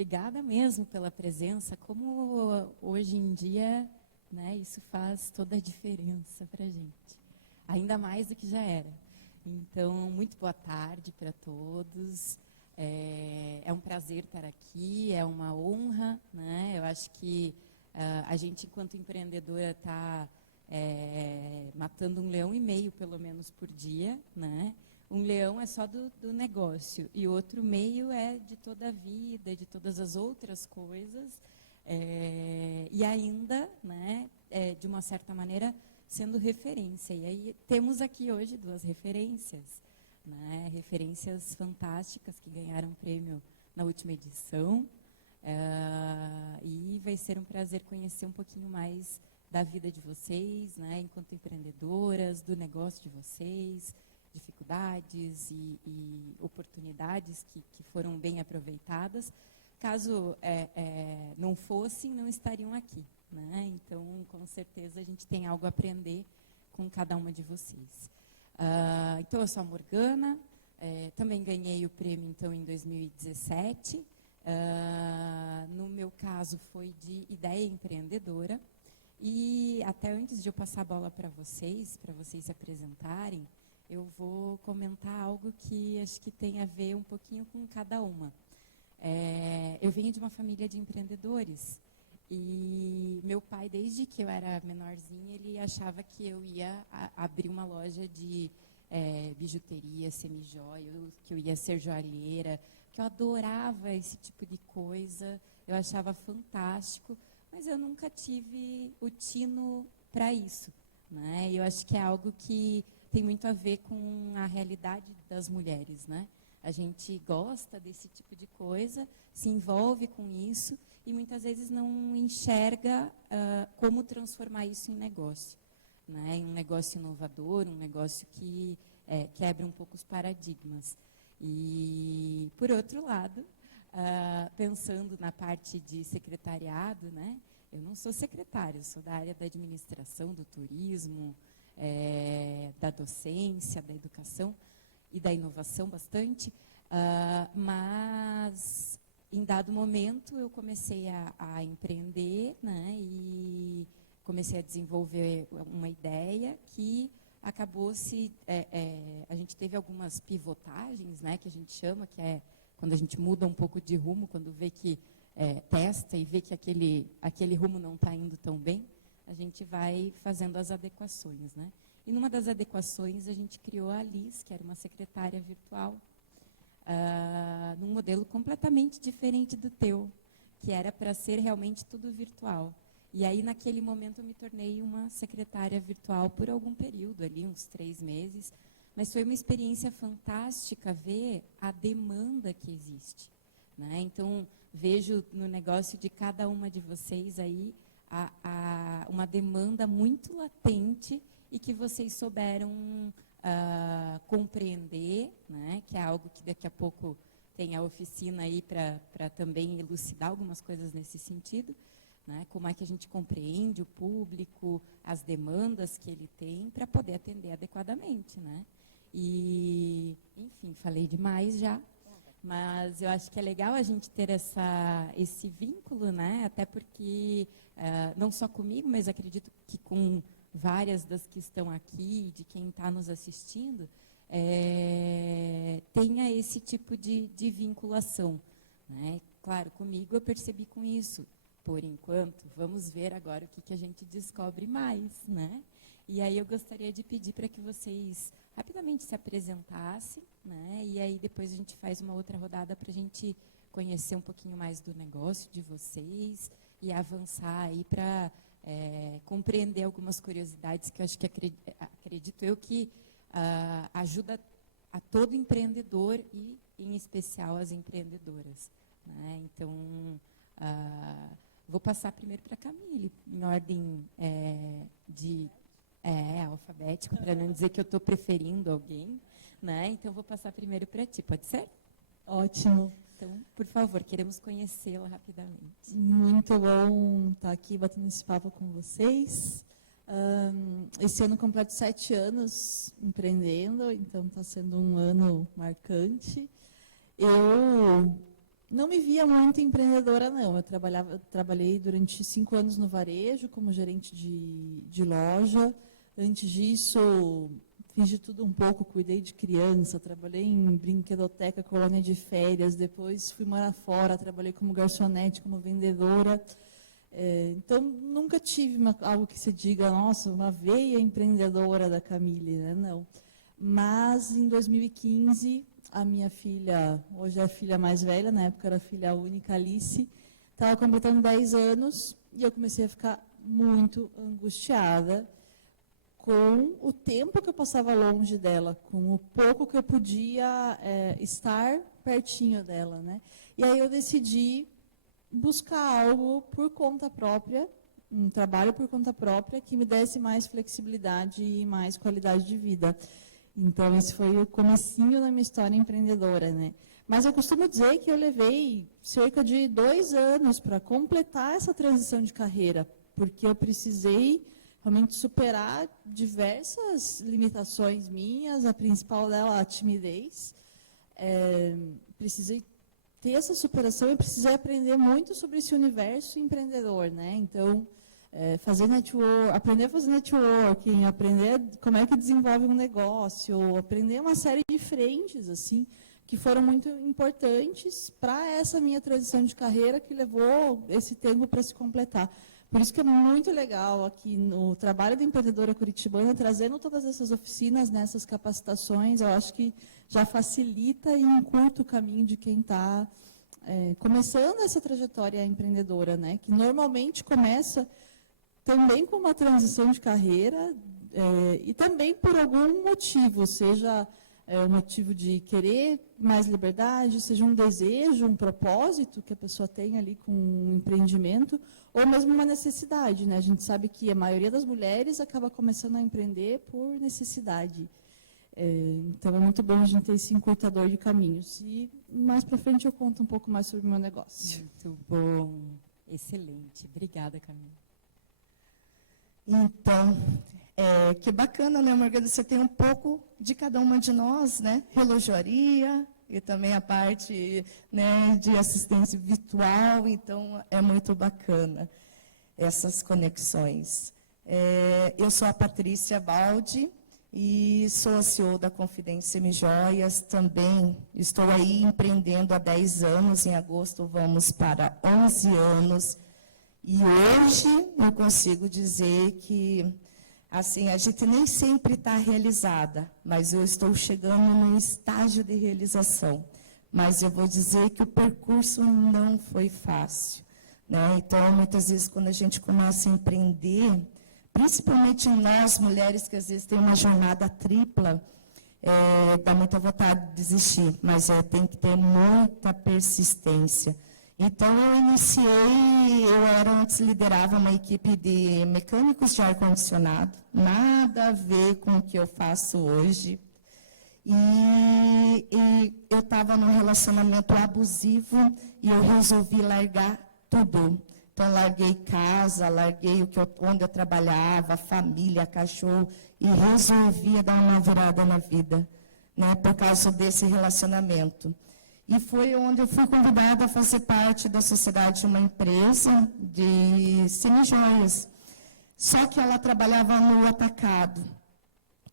obrigada mesmo pela presença. Como hoje em dia, né, isso faz toda a diferença para a gente. Ainda mais do que já era. Então, muito boa tarde para todos. É um prazer estar aqui, é uma honra, né? Eu acho que a gente, enquanto empreendedora, está matando 1,5 leão, pelo menos, por dia, né? 1 leão é só do negócio, e outro meio é de toda a vida, de todas as outras coisas, e ainda, né, de uma certa maneira, sendo referência. E aí temos aqui hoje 2 referências, né, referências fantásticas que ganharam prêmio na última edição, e vai ser um prazer conhecer um pouquinho mais da vida de vocês, né, enquanto empreendedoras, do negócio de vocês, dificuldades e oportunidades que foram bem aproveitadas. Caso não fossem, não estariam aqui, né? Então, com certeza, a gente tem algo a aprender com cada uma de vocês. Então, eu sou a Morgana, também ganhei o prêmio então, em 2017. No meu caso, foi de ideia empreendedora. E até antes de eu passar a bola para vocês se apresentarem, eu vou comentar algo que acho que tem a ver um pouquinho com cada uma. Eu venho de uma família de empreendedores e meu pai, desde que eu era menorzinha, ele achava que eu ia abrir uma loja de bijuteria, semijoia, que eu ia ser joalheira, que eu adorava esse tipo de coisa, eu achava fantástico, mas eu nunca tive o tino para isso, né? Eu acho que é algo que tem muito a ver com a realidade das mulheres, né? A gente gosta desse tipo de coisa, se envolve com isso e muitas vezes não enxerga como transformar isso em negócio, né? Em um negócio inovador, um negócio que quebra um pouco os paradigmas. E, por outro lado, pensando na parte de secretariado, né? Eu não sou secretária, eu sou da área da administração, do turismo, da docência, da educação e da inovação bastante, mas em dado momento eu comecei a empreender, né, e comecei a desenvolver uma ideia que acabou a gente teve algumas pivotagens, né, que a gente chama, que é quando a gente muda um pouco de rumo, quando vê que testa e vê que aquele rumo não está indo tão bem, a gente vai fazendo as adequações, né? E numa das adequações a gente criou a Liz, que era uma secretária virtual, num modelo completamente diferente do teu, que era para ser realmente tudo virtual. E aí, naquele momento, eu me tornei uma secretária virtual por algum período, ali, uns 3 meses, mas foi uma experiência fantástica ver a demanda que existe, né? Então, vejo no negócio de cada uma de vocês aí uma demanda muito latente e que vocês souberam compreender, né? Que é algo que daqui a pouco tem a oficina aí para também elucidar algumas coisas nesse sentido, né? Como é que a gente compreende o público, as demandas que ele tem para poder atender adequadamente, né? E, enfim, falei demais já. Mas eu acho que é legal a gente ter esse vínculo, né? Até porque, não só comigo, mas acredito que com várias das que estão aqui, de quem está nos assistindo, tenha esse tipo de vinculação, né? Claro, comigo eu percebi com isso. Por enquanto, vamos ver agora o que a gente descobre mais, né? E aí eu gostaria de pedir para que vocês rapidamente se apresentassem, né? E aí depois a gente faz uma outra rodada para a gente conhecer um pouquinho mais do negócio de vocês e avançar aí para compreender algumas curiosidades que eu acho que acredito eu que ajuda a todo empreendedor e, em especial, as empreendedoras, né? Então, vou passar primeiro para a Camille, em ordem alfabético, para não dizer que eu estou preferindo alguém, né? Então, vou passar primeiro para ti, pode ser? Ótimo. Então, por favor, queremos conhecê-la rapidamente. Muito bom estar aqui batendo esse papo com vocês. Esse ano completo 7 anos empreendendo, então está sendo um ano marcante. Eu não me via muito empreendedora, não. Eu trabalhei durante 5 anos no varejo, como gerente de loja. Antes disso, fiz de tudo um pouco, cuidei de criança, trabalhei em brinquedoteca, colônia de férias, depois fui morar fora, trabalhei como garçonete, como vendedora. Então, nunca tive algo que se diga, nossa, uma veia empreendedora da Camille, né? Não. Mas, em 2015, a minha filha, hoje é a filha mais velha, na época era a filha única, Alice, estava completando 10 anos, e eu comecei a ficar muito angustiada com o tempo que eu passava longe dela, com o pouco que eu podia estar pertinho dela, né? E aí eu decidi buscar algo por conta própria, um trabalho por conta própria, que me desse mais flexibilidade e mais qualidade de vida. Então, esse foi o comecinho da minha história empreendedora, né? Mas eu costumo dizer que eu levei cerca de 2 anos para completar essa transição de carreira, porque eu precisei realmente superar diversas limitações minhas, a principal dela, a timidez. Precisei ter essa superação e precisei aprender muito sobre esse universo empreendedor, né? Então, fazer network, aprender a fazer networking, aprender como é que desenvolve um negócio, aprender uma série de frentes, assim, que foram muito importantes para essa minha transição de carreira, que levou esse tempo para se completar. Por isso que é muito legal aqui no trabalho da Empreendedora Curitibana, trazendo todas essas oficinas, nessas capacitações, eu acho que já facilita e encurta o caminho de quem está começando essa trajetória empreendedora, né? Que normalmente começa também com uma transição de carreira e também por algum motivo, seja o motivo de querer mais liberdade, seja um desejo, um propósito que a pessoa tem ali com um empreendimento, ou mesmo uma necessidade, né? A gente sabe que a maioria das mulheres acaba começando a empreender por necessidade. Então, é muito bom a gente ter esse encurtador de caminhos. E mais para frente eu conto um pouco mais sobre o meu negócio. Muito bom, excelente. Obrigada, Camille. Então, que bacana, né, Morgana? Você tem um pouco de cada uma de nós, né? Relojoaria e também a parte, né, de assistência virtual. Então, é muito bacana essas conexões. Eu sou a Patrícia Baldi e sou a CEO da Confidência Semijoias. Também estou aí empreendendo há 10 anos. Em agosto vamos para 11 anos. E hoje eu consigo dizer que, assim, a gente nem sempre está realizada, mas eu estou chegando num estágio de realização. Mas eu vou dizer que o percurso não foi fácil, né? Então, muitas vezes, quando a gente começa a empreender, principalmente nós, mulheres, que às vezes tem uma jornada tripla, dá muita vontade de desistir, mas tem que ter muita persistência. Então, eu antes liderava uma equipe de mecânicos de ar-condicionado, nada a ver com o que eu faço hoje. E eu estava num relacionamento abusivo e eu resolvi largar tudo. Então, eu larguei casa, larguei onde eu trabalhava, família, cachorro, e resolvi dar uma virada na vida, né, por causa desse relacionamento. E foi onde eu fui convidada a fazer parte da sociedade de uma empresa de semijoias. Só que ela trabalhava no atacado.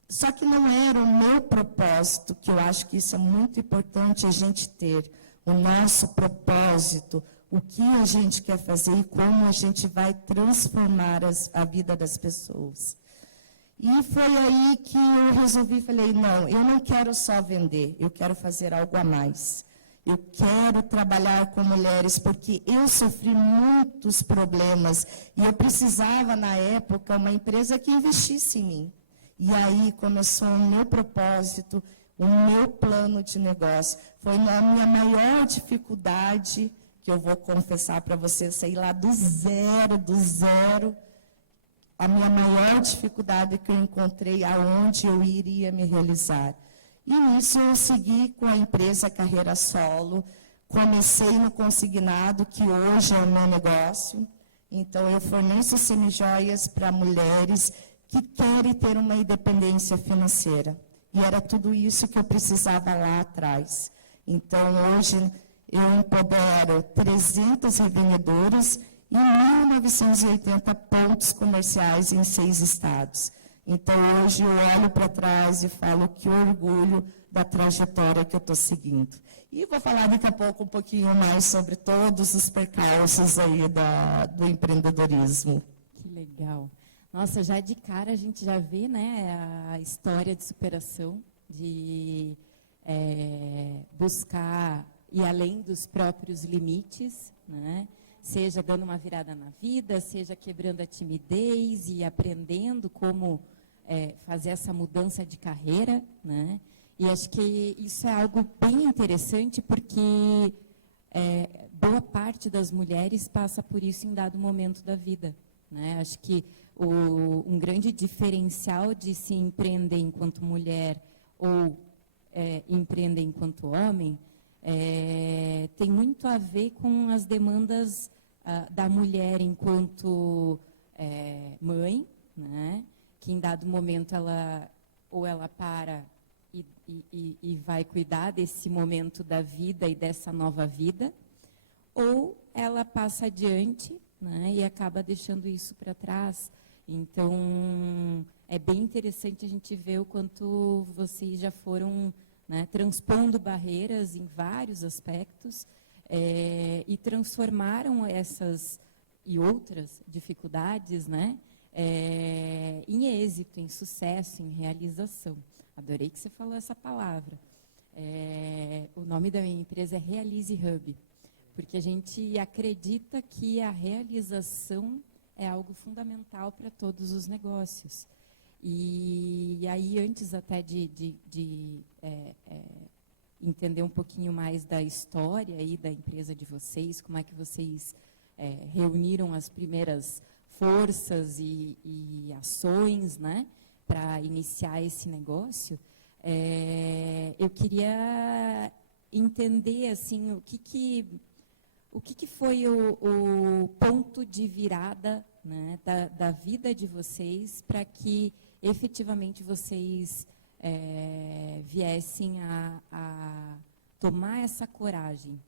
Só que não era o meu propósito, que eu acho que isso é muito importante a gente ter. O nosso propósito, o que a gente quer fazer e como a gente vai transformar a vida das pessoas. E foi aí que eu resolvi, falei, não, eu não quero só vender, eu quero fazer algo a mais. Eu quero trabalhar com mulheres, porque eu sofri muitos problemas e eu precisava, na época, uma empresa que investisse em mim. E aí começou o meu propósito, o meu plano de negócio. Foi a minha maior dificuldade, que eu vou confessar para vocês, sair lá do zero. A minha maior dificuldade que eu encontrei aonde eu iria me realizar. E nisso eu segui com a empresa Carreira Solo, comecei no consignado, que hoje é o meu negócio. Então, eu forneço semijoias para mulheres que querem ter uma independência financeira. E era tudo isso que eu precisava lá atrás. Então, hoje, eu empodero 300 revendedoras e 1.980 pontos comerciais em 6 estados. Então, hoje eu olho para trás e falo que orgulho da trajetória que eu estou seguindo. E vou falar daqui a pouco um pouquinho mais sobre todos os percalços aí do empreendedorismo. Que legal. Nossa, já de cara a gente já vê, né, a história de superação, de buscar ir além dos próprios limites, né? Seja dando uma virada na vida, seja quebrando a timidez e aprendendo como fazer essa mudança de carreira, né? E acho que isso é algo bem interessante, porque boa parte das mulheres passa por isso em dado momento da vida, né? Acho que um grande diferencial de se empreender enquanto mulher ou empreender enquanto homem tem muito a ver com as demandas da mulher enquanto mãe, né? Que em dado momento ela para e vai cuidar desse momento da vida e dessa nova vida, ou ela passa adiante, né, e acaba deixando isso para trás. Então, é bem interessante a gente ver o quanto vocês já foram, né, transpondo barreiras em vários aspectos e transformaram essas e outras dificuldades, né, em êxito, em sucesso, em realização. Adorei que você falou essa palavra. O nome da minha empresa é Realize Hub, porque a gente acredita que a realização é algo fundamental para todos os negócios. E aí, antes até de entender um pouquinho mais da história aí da empresa de vocês, como é que vocês reuniram as primeiras forças e ações, né, para iniciar esse negócio, eu queria entender assim, o que foi o ponto de virada, né, da vida de vocês para que efetivamente vocês viessem a tomar essa coragem.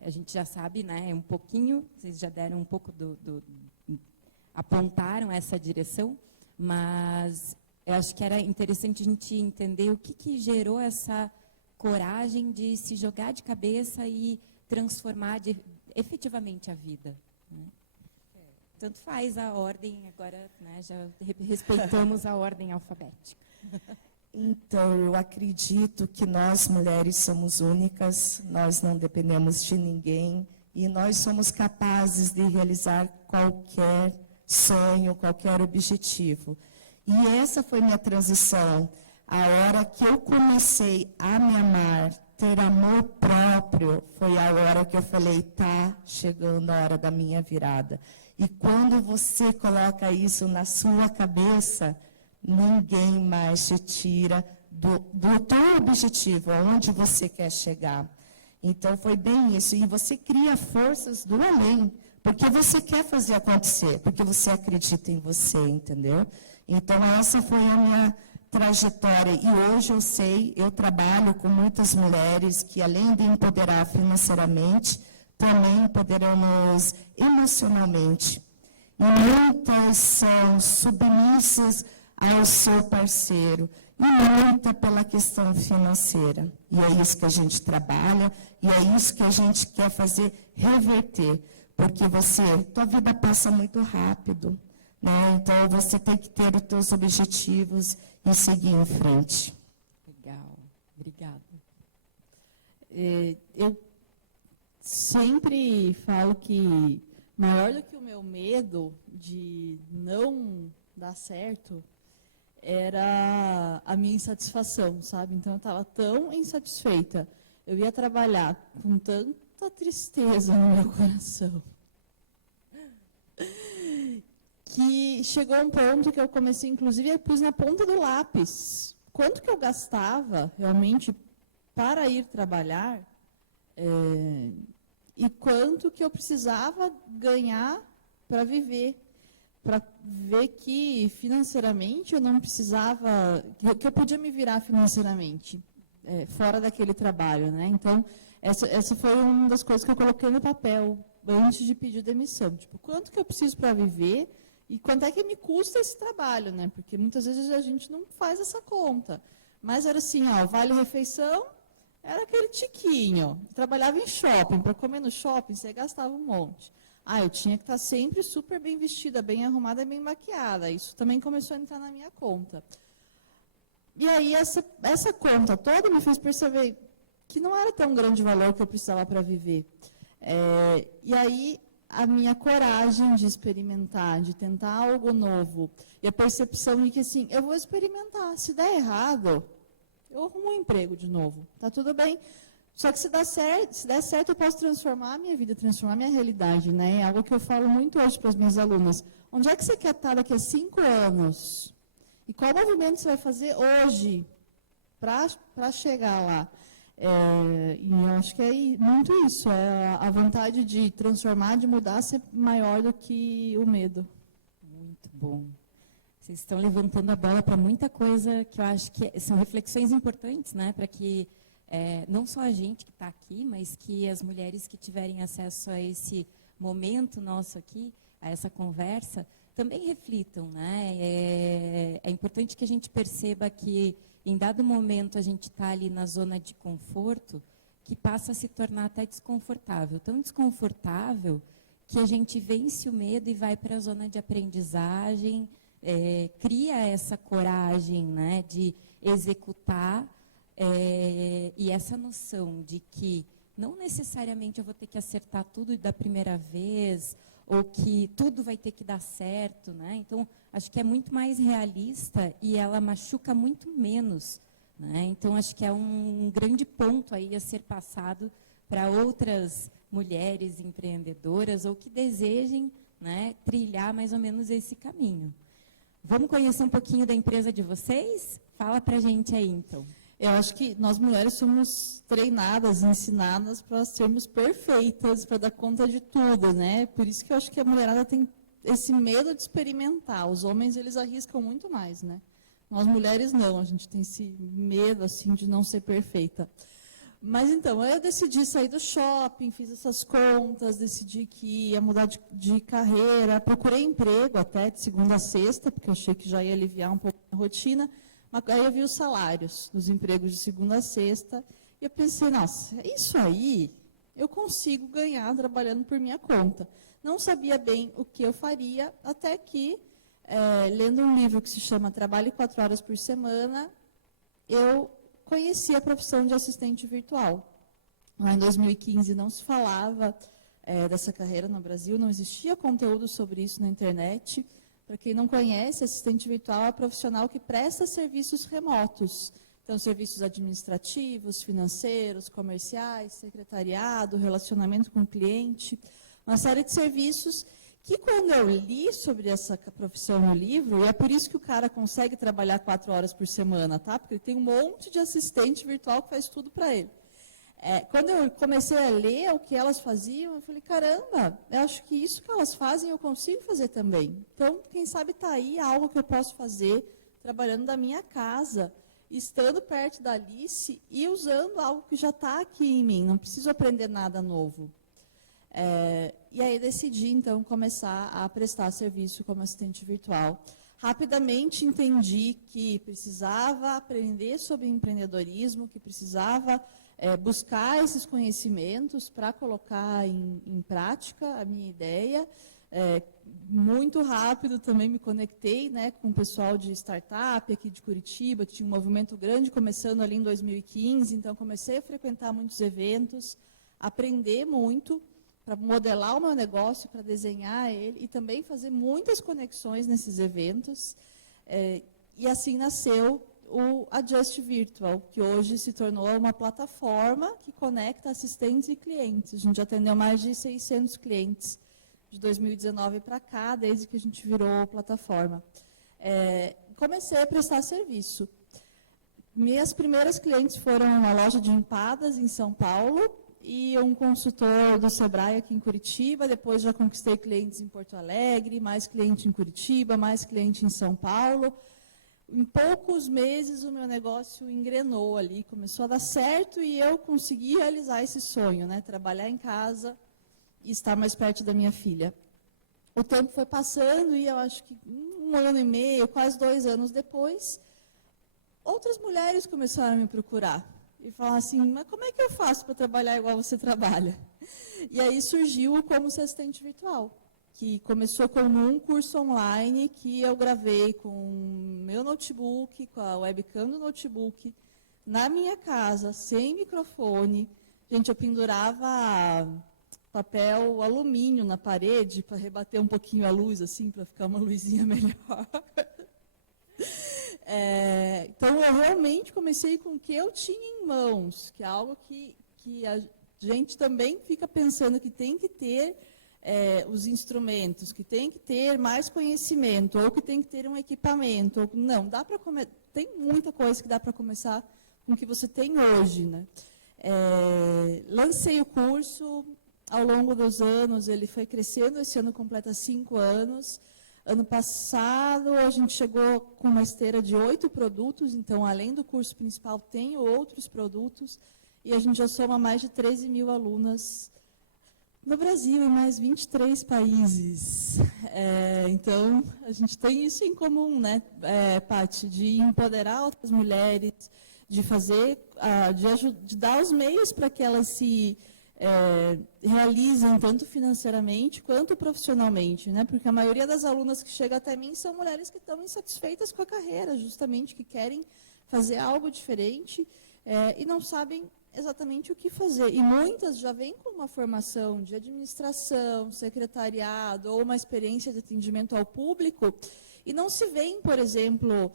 A gente já sabe, né, um pouquinho, vocês já deram um pouco apontaram essa direção, mas eu acho que era interessante a gente entender o que gerou essa coragem de se jogar de cabeça e transformar efetivamente a vida, né? Tanto faz a ordem, agora, né, já respeitamos a ordem alfabética. Então, eu acredito que nós, mulheres, somos únicas, nós não dependemos de ninguém e nós somos capazes de realizar qualquer sonho, qualquer objetivo. E essa foi minha transição. A hora que eu comecei a me amar, ter amor próprio, foi a hora que eu falei, tá chegando a hora da minha virada. E quando você coloca isso na sua cabeça, ninguém mais te tira do teu objetivo, aonde você quer chegar. Então, foi bem isso. E você cria forças do além, porque você quer fazer acontecer, porque você acredita em você, entendeu? Então, essa foi a minha trajetória. E hoje eu trabalho com muitas mulheres que, além de empoderar financeiramente, também empoderamos emocionalmente. E muitas são submissas ao seu parceiro, e muita pela questão financeira. E é isso que a gente trabalha, e é isso que a gente quer fazer reverter. Porque tua vida passa muito rápido, né? Então, você tem que ter os seus objetivos e seguir em frente. Legal, obrigada. Eu sempre falo que maior do que o meu medo de não dar certo era a minha insatisfação, sabe? Então, eu estava tão insatisfeita. Eu ia trabalhar com tanta tristeza no meu coração, que chegou um ponto que eu comecei, inclusive, eu pus na ponta do lápis quanto que eu gastava realmente para ir trabalhar e quanto que eu precisava ganhar para viver, para ver que financeiramente eu não precisava, que eu podia me virar financeiramente. fora daquele trabalho, né? Então, essa foi uma das coisas que eu coloquei no papel antes de pedir demissão. Tipo, quanto que eu preciso para viver e quanto é que me custa esse trabalho, né? Porque muitas vezes a gente não faz essa conta. Mas era assim, ó, vale-refeição era aquele tiquinho. Eu trabalhava em shopping, para comer no shopping você gastava um monte. Eu tinha que estar sempre super bem vestida, bem arrumada, bem maquiada. Isso também começou a entrar na minha conta. E aí essa conta toda me fez perceber que não era tão grande o valor que eu precisava para viver. E aí a minha coragem de experimentar, de tentar algo novo, e a percepção de que, assim, eu vou experimentar. Se der errado, eu arrumo um emprego de novo. Tá tudo bem. Só que se der certo, eu posso transformar a minha vida, transformar a minha realidade, né? É algo que eu falo muito hoje para as minhas alunas. Onde é que você quer estar daqui a 5 anos? E qual movimento você vai fazer hoje para chegar lá? E eu acho que é muito isso. A vontade de transformar, de mudar, ser maior do que o medo. Muito bom. Vocês estão levantando a bola para muita coisa que eu acho que são reflexões importantes, né? Para que não só a gente que está aqui, mas que as mulheres que tiverem acesso a esse momento nosso aqui, a essa conversa, também reflitam, né? É importante que a gente perceba que, em dado momento, a gente está ali na zona de conforto, que passa a se tornar até desconfortável. Tão desconfortável que a gente vence o medo e vai para a zona de aprendizagem, cria essa coragem, né, de executar, e essa noção de que não necessariamente eu vou ter que acertar tudo da primeira vez, ou que tudo vai ter que dar certo, né? Então, acho que é muito mais realista e ela machuca muito menos, né? Então, acho que é um grande ponto aí a ser passado para outras mulheres empreendedoras ou que desejem, né, trilhar mais ou menos esse caminho. Vamos conhecer um pouquinho da empresa de vocês? Fala para a gente aí, então. Eu acho que nós mulheres somos treinadas, ensinadas para sermos perfeitas, para dar conta de tudo, né? Por isso que eu acho que a mulherada tem esse medo de experimentar. Os homens, eles arriscam muito mais, né? Nós mulheres não, a gente tem esse medo, assim, de não ser perfeita. Mas então, eu decidi sair do shopping, fiz essas contas, decidi que ia mudar de carreira, procurei emprego até de segunda a sexta, porque eu achei que já ia aliviar um pouco a rotina. Mas aí eu vi os salários dos empregos de segunda a sexta, e eu pensei, nossa, isso aí eu consigo ganhar trabalhando por minha conta. Não sabia bem o que eu faria, até que, lendo um livro que se chama Trabalhe 4 horas por semana, eu conheci a profissão de assistente virtual. Lá em 2015 não se falava dessa carreira no Brasil, não existia conteúdo sobre isso na internet. Para quem não conhece, assistente virtual é profissional que presta serviços remotos. Então, serviços administrativos, financeiros, comerciais, secretariado, relacionamento com o cliente, uma série de serviços que, quando eu li sobre essa profissão no livro, e é por isso que o cara consegue trabalhar 4 horas por semana, tá? Porque ele tem um monte de assistente virtual que faz tudo para ele. Quando eu comecei a ler o que elas faziam, eu falei, caramba, eu acho que isso que elas fazem eu consigo fazer também. Então, quem sabe está aí algo que eu posso fazer, trabalhando da minha casa, estando perto da Alice e usando algo que já está aqui em mim, não preciso aprender nada novo. E aí decidi, então, começar a prestar serviço como assistente virtual. Rapidamente entendi que precisava aprender sobre empreendedorismo, que precisava buscar esses conhecimentos para colocar em prática a minha ideia. Muito rápido também me conectei, né, com o pessoal de startup aqui de Curitiba, tinha um movimento grande começando ali em 2015, então comecei a frequentar muitos eventos, aprender muito para modelar o meu negócio, para desenhar ele e também fazer muitas conexões nesses eventos. E assim nasceu o Adjust Virtual, que hoje se tornou uma plataforma que conecta assistentes e clientes. A gente atendeu mais de 600 clientes de 2019 para cá, desde que a gente virou plataforma. Comecei a prestar serviço. Minhas primeiras clientes foram uma loja de empadas em São Paulo e um consultor do Sebrae aqui em Curitiba. Depois já conquistei clientes em Porto Alegre, mais cliente em Curitiba, mais cliente em São Paulo. Em poucos meses, o meu negócio engrenou ali, começou a dar certo e eu consegui realizar esse sonho, né? Trabalhar em casa e estar mais perto da minha filha. O tempo foi passando e eu acho que 1 ano e meio, quase 2 anos depois, outras mulheres começaram a me procurar e falar assim, mas como é que eu faço para trabalhar igual você trabalha? E aí surgiu o Como Ser Assistente Virtual, que começou como um curso online que eu gravei com o meu notebook, com a webcam do notebook, na minha casa, sem microfone. Gente, eu pendurava papel alumínio na parede para rebater um pouquinho a luz, assim, para ficar uma luzinha melhor. Então, eu realmente comecei com o que eu tinha em mãos, que é algo que a gente também fica pensando que tem que ter os instrumentos, que tem que ter mais conhecimento, ou que tem que ter um equipamento. Não, dá para tem muita coisa que dá para começar com o que você tem hoje, né? Lancei o curso, ao longo dos anos, ele foi crescendo, esse ano completa 5 anos. Ano passado, a gente chegou com uma esteira de 8 produtos, então, além do curso principal, tem outros produtos, e a gente já soma mais de 13 mil alunas no Brasil, em mais 23 países. Então, a gente tem isso em comum, né, Paty, de empoderar outras mulheres, de fazer, de dar os meios para que elas se realizem tanto financeiramente quanto profissionalmente, né? Porque a maioria das alunas que chegam até mim são mulheres que estão insatisfeitas com a carreira, justamente, que querem fazer algo diferente e não sabem exatamente o que fazer. E muitas já vêm com uma formação de administração, secretariado ou uma experiência de atendimento ao público e não se veem, por exemplo,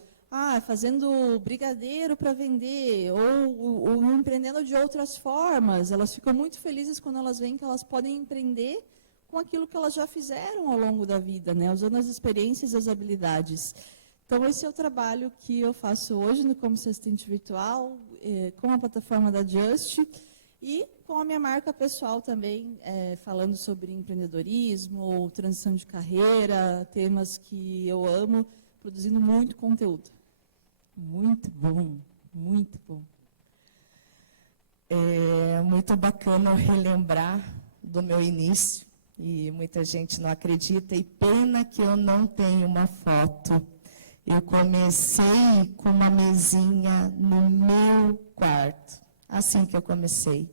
fazendo brigadeiro para vender, ou empreendendo de outras formas. Elas ficam muito felizes quando elas veem que elas podem empreender com aquilo que elas já fizeram ao longo da vida, né? Usando as experiências e as habilidades. Então, esse é o trabalho que eu faço hoje no Como Ser Assistente Virtual, com a plataforma da Just, e com a minha marca pessoal também, falando sobre empreendedorismo, transição de carreira, temas que eu amo, produzindo muito conteúdo. Muito bom, muito bom. É muito bacana relembrar do meu início, e muita gente não acredita, e pena que eu não tenho uma foto. Eu comecei com uma mesinha no meu quarto, assim que eu comecei.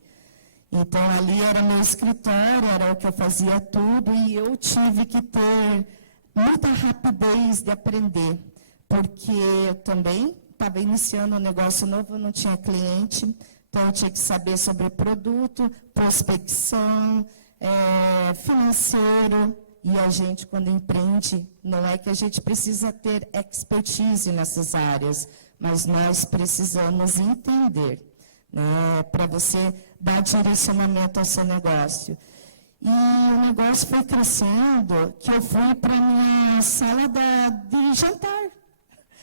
Então, ali era meu escritório, era o que eu fazia tudo, e eu tive que ter muita rapidez de aprender, porque eu também estava iniciando um negócio novo, não tinha cliente, então eu tinha que saber sobre produto, prospecção, financeiro. E a gente, quando empreende, não é que a gente precisa ter expertise nessas áreas, mas nós precisamos entender, né, para você dar direcionamento ao seu negócio. E o negócio foi crescendo, que eu fui para a minha sala de jantar.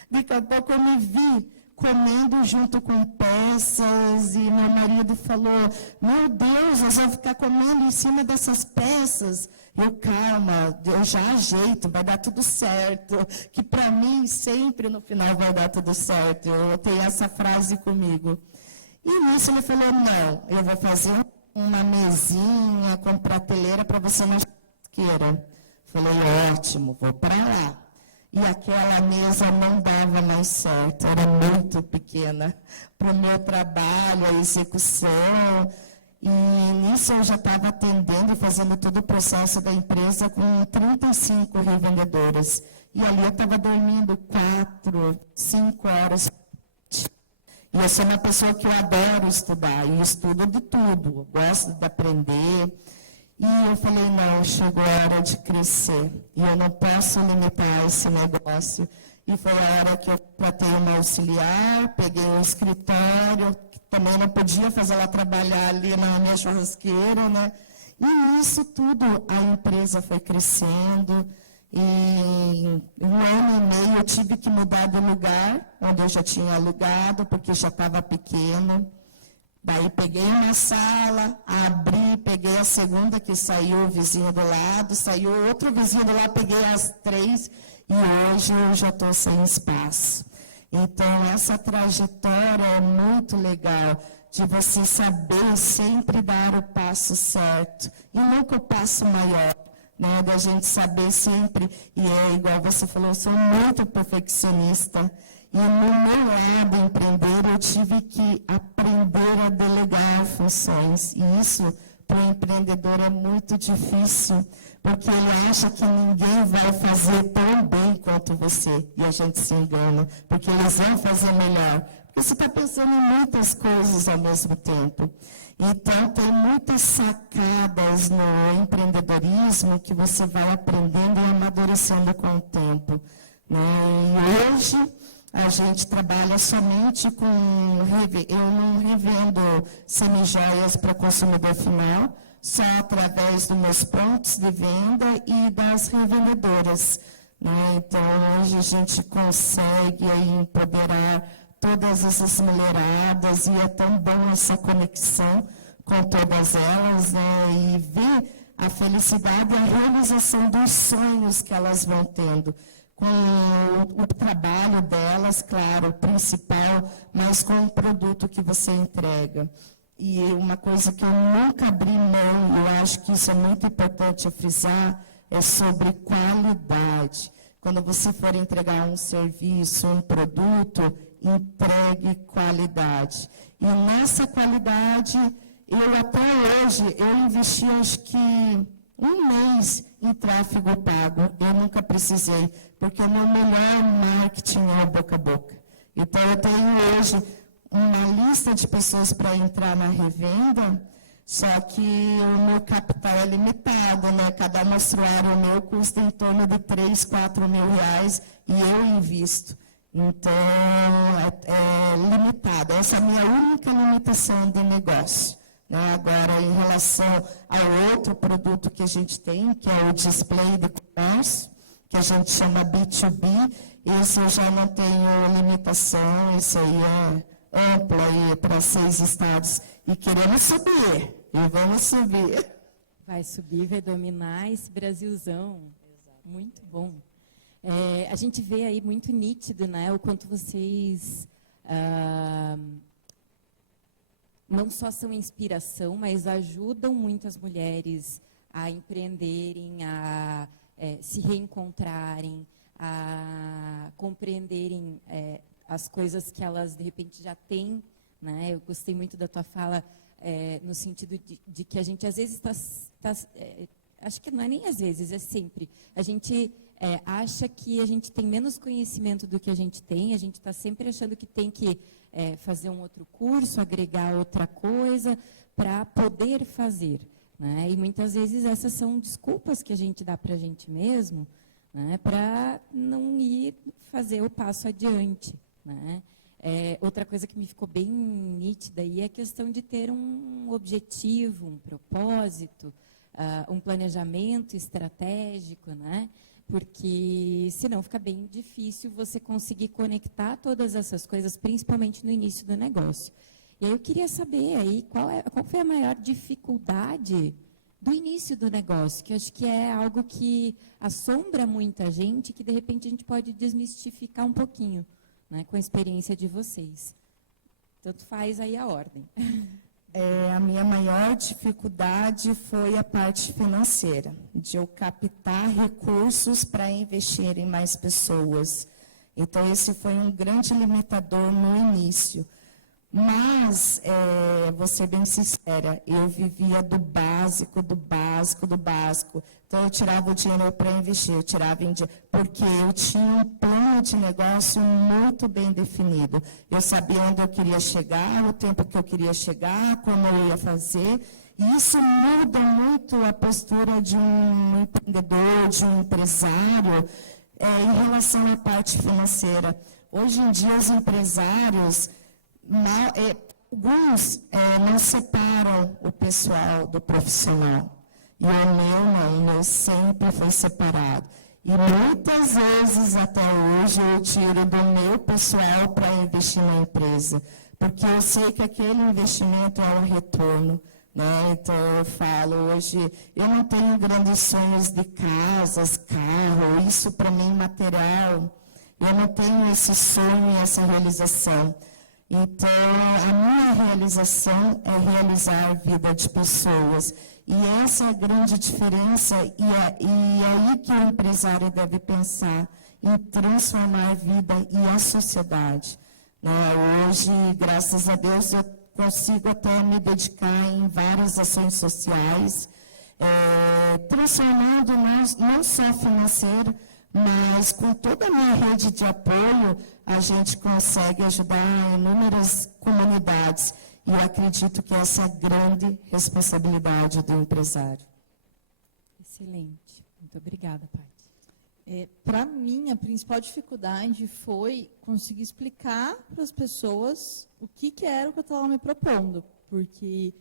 Daqui a pouco eu me vi comendo junto com peças, e meu marido falou, meu Deus, nós vamos ficar comendo em cima dessas peças. Eu, calma, eu já ajeito, vai dar tudo certo, que para mim sempre no final vai dar tudo certo. Eu tenho essa frase comigo. E nisso ele falou, não, eu vou fazer uma mesinha com prateleira para você na churrasqueira. Falei, ótimo, vou para lá. E aquela mesa não dava mais certo, era muito pequena para o meu trabalho, a execução. E nisso eu já estava atendendo e fazendo todo o processo da empresa com 35 revendedoras. E ali eu estava dormindo 4, 5 horas. E eu sou uma pessoa que eu adoro estudar, e estudo de tudo, eu gosto de aprender. E eu falei, não, chegou a hora de crescer, e eu não posso limitar esse negócio. E foi a hora que eu tratei uma auxiliar, peguei um escritório, que também não podia fazer ela trabalhar ali na minha churrasqueira, né? E isso tudo, a empresa foi crescendo, e em 1 ano e meio eu tive que mudar de lugar, onde eu já tinha alugado, porque já estava pequeno. Daí peguei uma sala, abri, peguei a segunda que saiu o vizinho do lado, saiu outro vizinho do lado, peguei as 3 e hoje eu já estou sem espaço. Então, essa trajetória é muito legal, de você saber sempre dar o passo certo, e nunca o passo maior, né? Da gente saber sempre, e é igual você falou, eu sou muito perfeccionista, e no meu lado empreender, eu tive que aprender a delegar funções, e isso para o empreendedor é muito difícil, porque ele acha que ninguém vai fazer tão bem quanto você, e a gente se engana, porque eles vão fazer melhor, porque você está pensando em muitas coisas ao mesmo tempo. Então, tem muitas sacadas no empreendedorismo que você vai aprendendo e amadurecendo com o tempo, né? E hoje, a gente trabalha somente com... Eu não revendo semijoias para consumidor final, só através dos meus pontos de venda e das revendedoras, né? Então, hoje a gente consegue aí empoderar todas essas mulheradas, e é tão bom essa conexão com todas elas, né? E ver a felicidade e a realização dos sonhos que elas vão tendo, com o trabalho delas, claro, o principal, mas com o produto que você entrega. E uma coisa que eu nunca abri mão, eu acho que isso é muito importante a frisar, é sobre qualidade. Quando você for entregar um serviço, um produto, entregue qualidade. E nessa qualidade, eu até hoje, eu investi acho que 1 mês em tráfego pago. Eu nunca precisei, porque o meu melhor marketing é o boca a boca. Então, eu tenho hoje uma lista de pessoas para entrar na revenda, só que o meu capital é limitado, né? Cada mostruário meu custa em torno de 3, 4 mil reais e eu invisto. Então, é limitado. Essa é a minha única limitação de negócio, né? Agora, em relação ao outro produto que a gente tem, que é o display de comércio, que a gente chama B2B, esse eu já não tenho limitação, isso aí é amplo aí para 6 estados. E queremos subir, e vamos subir. Vai subir, vai dominar esse Brasilzão. Exato. Muito bom. A gente vê aí muito nítido, né, o quanto vocês não só são inspiração, mas ajudam muitas mulheres a empreenderem, a se reencontrarem, a compreenderem as coisas que elas, de repente, já têm, né? Eu gostei muito da tua fala, no sentido de que a gente, às vezes, acho que não é nem às vezes, é sempre. A gente acha que a gente tem menos conhecimento do que a gente está sempre achando que tem que fazer um outro curso, agregar outra coisa para poder fazer, né? E muitas vezes essas são desculpas que a gente dá para a gente mesmo, né, para não ir fazer o passo adiante, né? Outra coisa que me ficou bem nítida aí é a questão de ter um objetivo, um propósito, um planejamento estratégico, né? Porque senão fica bem difícil você conseguir conectar todas essas coisas, principalmente no início do negócio. E aí eu queria saber aí qual foi a maior dificuldade do início do negócio, que eu acho que é algo que assombra muita gente, que de repente a gente pode desmistificar um pouquinho, né, com a experiência de vocês. Tanto faz aí a ordem. A minha maior dificuldade foi a parte financeira, de eu captar recursos para investir em mais pessoas. Então, esse foi um grande limitador no início. Mas, vou ser bem sincera, eu vivia do básico, do básico, do básico. Então, eu tirava o dinheiro para investir, porque eu tinha um plano de negócio muito bem definido. Eu sabia onde eu queria chegar, o tempo que eu queria chegar, como eu ia fazer. E isso muda muito a postura de um empreendedor, de um empresário, em relação à parte financeira. Hoje em dia, os empresários... alguns não separam o pessoal do profissional. E o meu sempre foi separado. E muitas vezes, até hoje, eu tiro do meu pessoal para investir na empresa. Porque eu sei que aquele investimento é um retorno, né? Então, eu falo, hoje, eu não tenho grandes sonhos de casas, carro, isso para mim material Eu não tenho esse sonho e essa realização. Então, a minha realização é realizar a vida de pessoas. E essa é a grande diferença, e é aí que o empresário deve pensar, em transformar a vida e a sociedade. Hoje, graças a Deus, eu consigo até me dedicar em várias ações sociais, transformando não só financeiro, mas com toda a minha rede de apoio, a gente consegue ajudar inúmeras comunidades. E eu acredito que essa é a grande responsabilidade do empresário. Excelente. Muito obrigada, Paty. Para mim, a principal dificuldade foi conseguir explicar para as pessoas o que era o que eu estava me propondo. Porque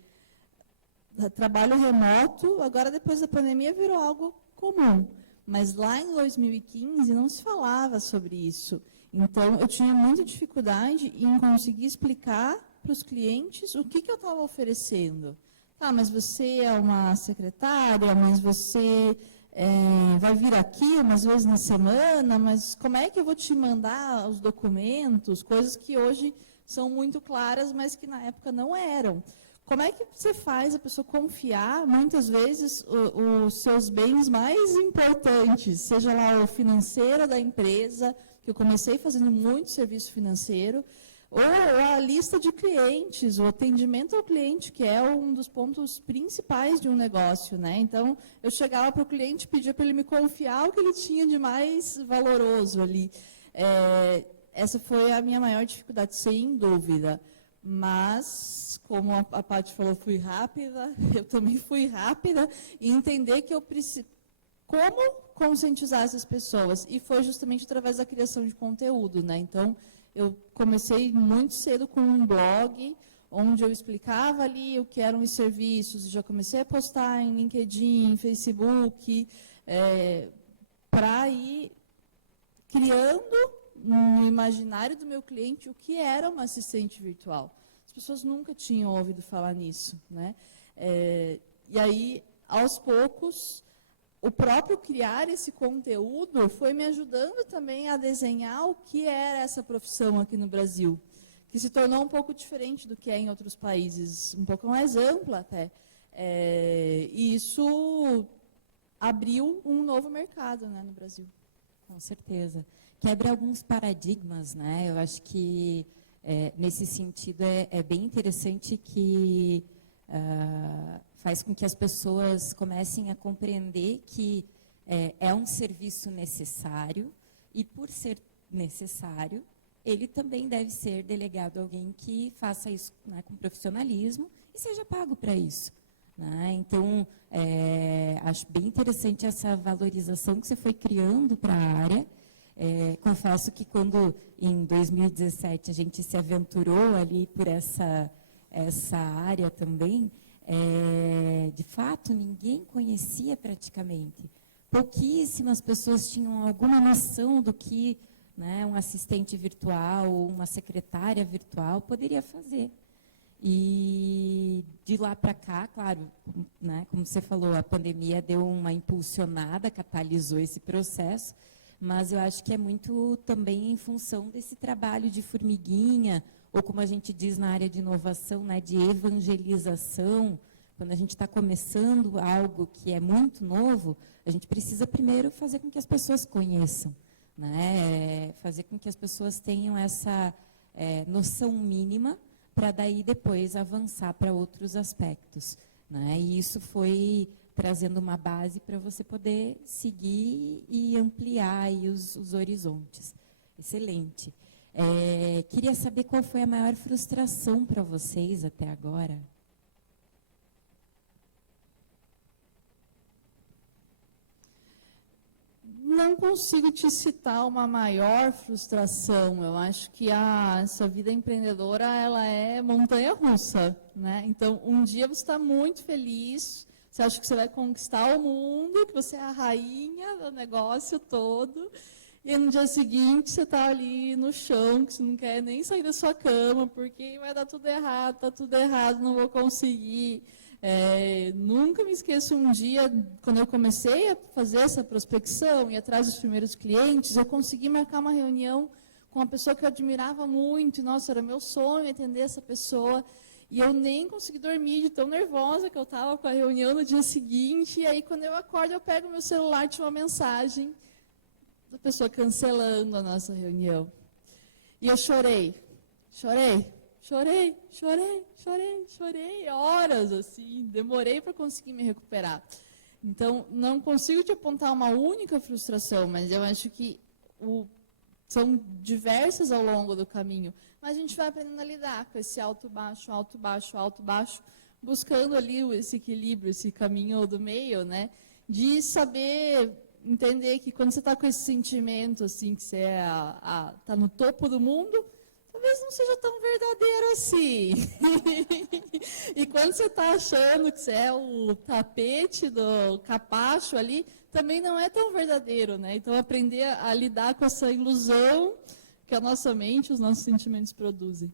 trabalho remoto, agora depois da pandemia, virou algo comum. Mas lá em 2015 não se falava sobre isso. Então, eu tinha muita dificuldade em conseguir explicar para os clientes o que eu estava oferecendo. Tá, mas você é uma secretária, mas você vai vir aqui umas vezes na semana, mas como é que eu vou te mandar os documentos, coisas que hoje são muito claras, mas que na época não eram. Como é que você faz a pessoa confiar, muitas vezes, os seus bens mais importantes, seja lá o financeiro da empresa, que eu comecei fazendo muito serviço financeiro, ou a lista de clientes, o atendimento ao cliente, que é um dos pontos principais de um negócio, né? Então, eu chegava para o cliente e pedia para ele me confiar o que ele tinha de mais valoroso ali. Essa foi a minha maior dificuldade, sem dúvida. Mas, como a Paty falou, fui rápida, eu também fui rápida, e entender que eu preciso... Como conscientizar essas pessoas? E foi justamente através da criação de conteúdo, né? Então, eu comecei muito cedo com um blog, onde eu explicava ali o que eram os serviços, já comecei a postar em LinkedIn, Facebook, para ir criando no imaginário do meu cliente o que era uma assistente virtual. As pessoas nunca tinham ouvido falar nisso, né? E aí, aos poucos, o próprio criar esse conteúdo foi me ajudando também a desenhar o que era essa profissão aqui no Brasil, que se tornou um pouco diferente do que é em outros países, um pouco mais ampla até. E isso abriu um novo mercado, né, no Brasil. Com certeza. Quebra alguns paradigmas, né? Eu acho que, nesse sentido, é bem interessante que faz com que as pessoas comecem a compreender que é um serviço necessário e, por ser necessário, ele também deve ser delegado a alguém que faça isso, né, com profissionalismo e seja pago para isso. Né? Então, acho bem interessante essa valorização que você foi criando para a área. Confesso que quando, em 2017, a gente se aventurou ali por essa área também, de fato, ninguém conhecia praticamente. Pouquíssimas pessoas tinham alguma noção do que, né, um assistente virtual, uma secretária virtual poderia fazer. E de lá para cá, claro, né, como você falou, a pandemia deu uma impulsionada, catalisou esse processo, mas eu acho que é muito também em função desse trabalho de formiguinha, ou como a gente diz na área de inovação, né, de evangelização. Quando a gente está começando algo que é muito novo, a gente precisa primeiro fazer com que as pessoas conheçam, né, fazer com que as pessoas tenham essa noção mínima, para daí depois avançar para outros aspectos. Né? E isso foi trazendo uma base para você poder seguir e ampliar aí os horizontes. Excelente. Queria saber qual foi a maior frustração para vocês até agora. Não consigo te citar uma maior frustração. Eu acho que essa vida empreendedora, ela é montanha-russa, né? Então, um dia você está muito feliz, você acha que você vai conquistar o mundo, que você é a rainha do negócio todo, E aí, no dia seguinte, você está ali no chão, que você não quer nem sair da sua cama, porque vai dar tudo errado, está tudo errado, não vou conseguir. Nunca me esqueço um dia, quando eu comecei a fazer essa prospecção e atrás dos primeiros clientes, eu consegui marcar uma reunião com uma pessoa que eu admirava muito. Nossa, era meu sonho atender essa pessoa. E eu nem consegui dormir de tão nervosa que eu estava com a reunião no dia seguinte. E aí, quando eu acordo, eu pego meu celular e tinha uma mensagem da pessoa cancelando a nossa reunião. E eu chorei, horas, assim, demorei para conseguir me recuperar. Então, não consigo te apontar uma única frustração, mas eu acho que são diversas ao longo do caminho. Mas a gente vai aprendendo a lidar com esse alto, baixo, alto, baixo, alto, baixo, buscando ali esse equilíbrio, esse caminho do meio, né? De saber entender que quando você está com esse sentimento, assim, que você está no topo do mundo, talvez não seja tão verdadeiro assim. E quando você está achando que você é o tapete do capacho ali, também não é tão verdadeiro, né? Então, aprender a lidar com essa ilusão que a nossa mente, os nossos sentimentos produzem.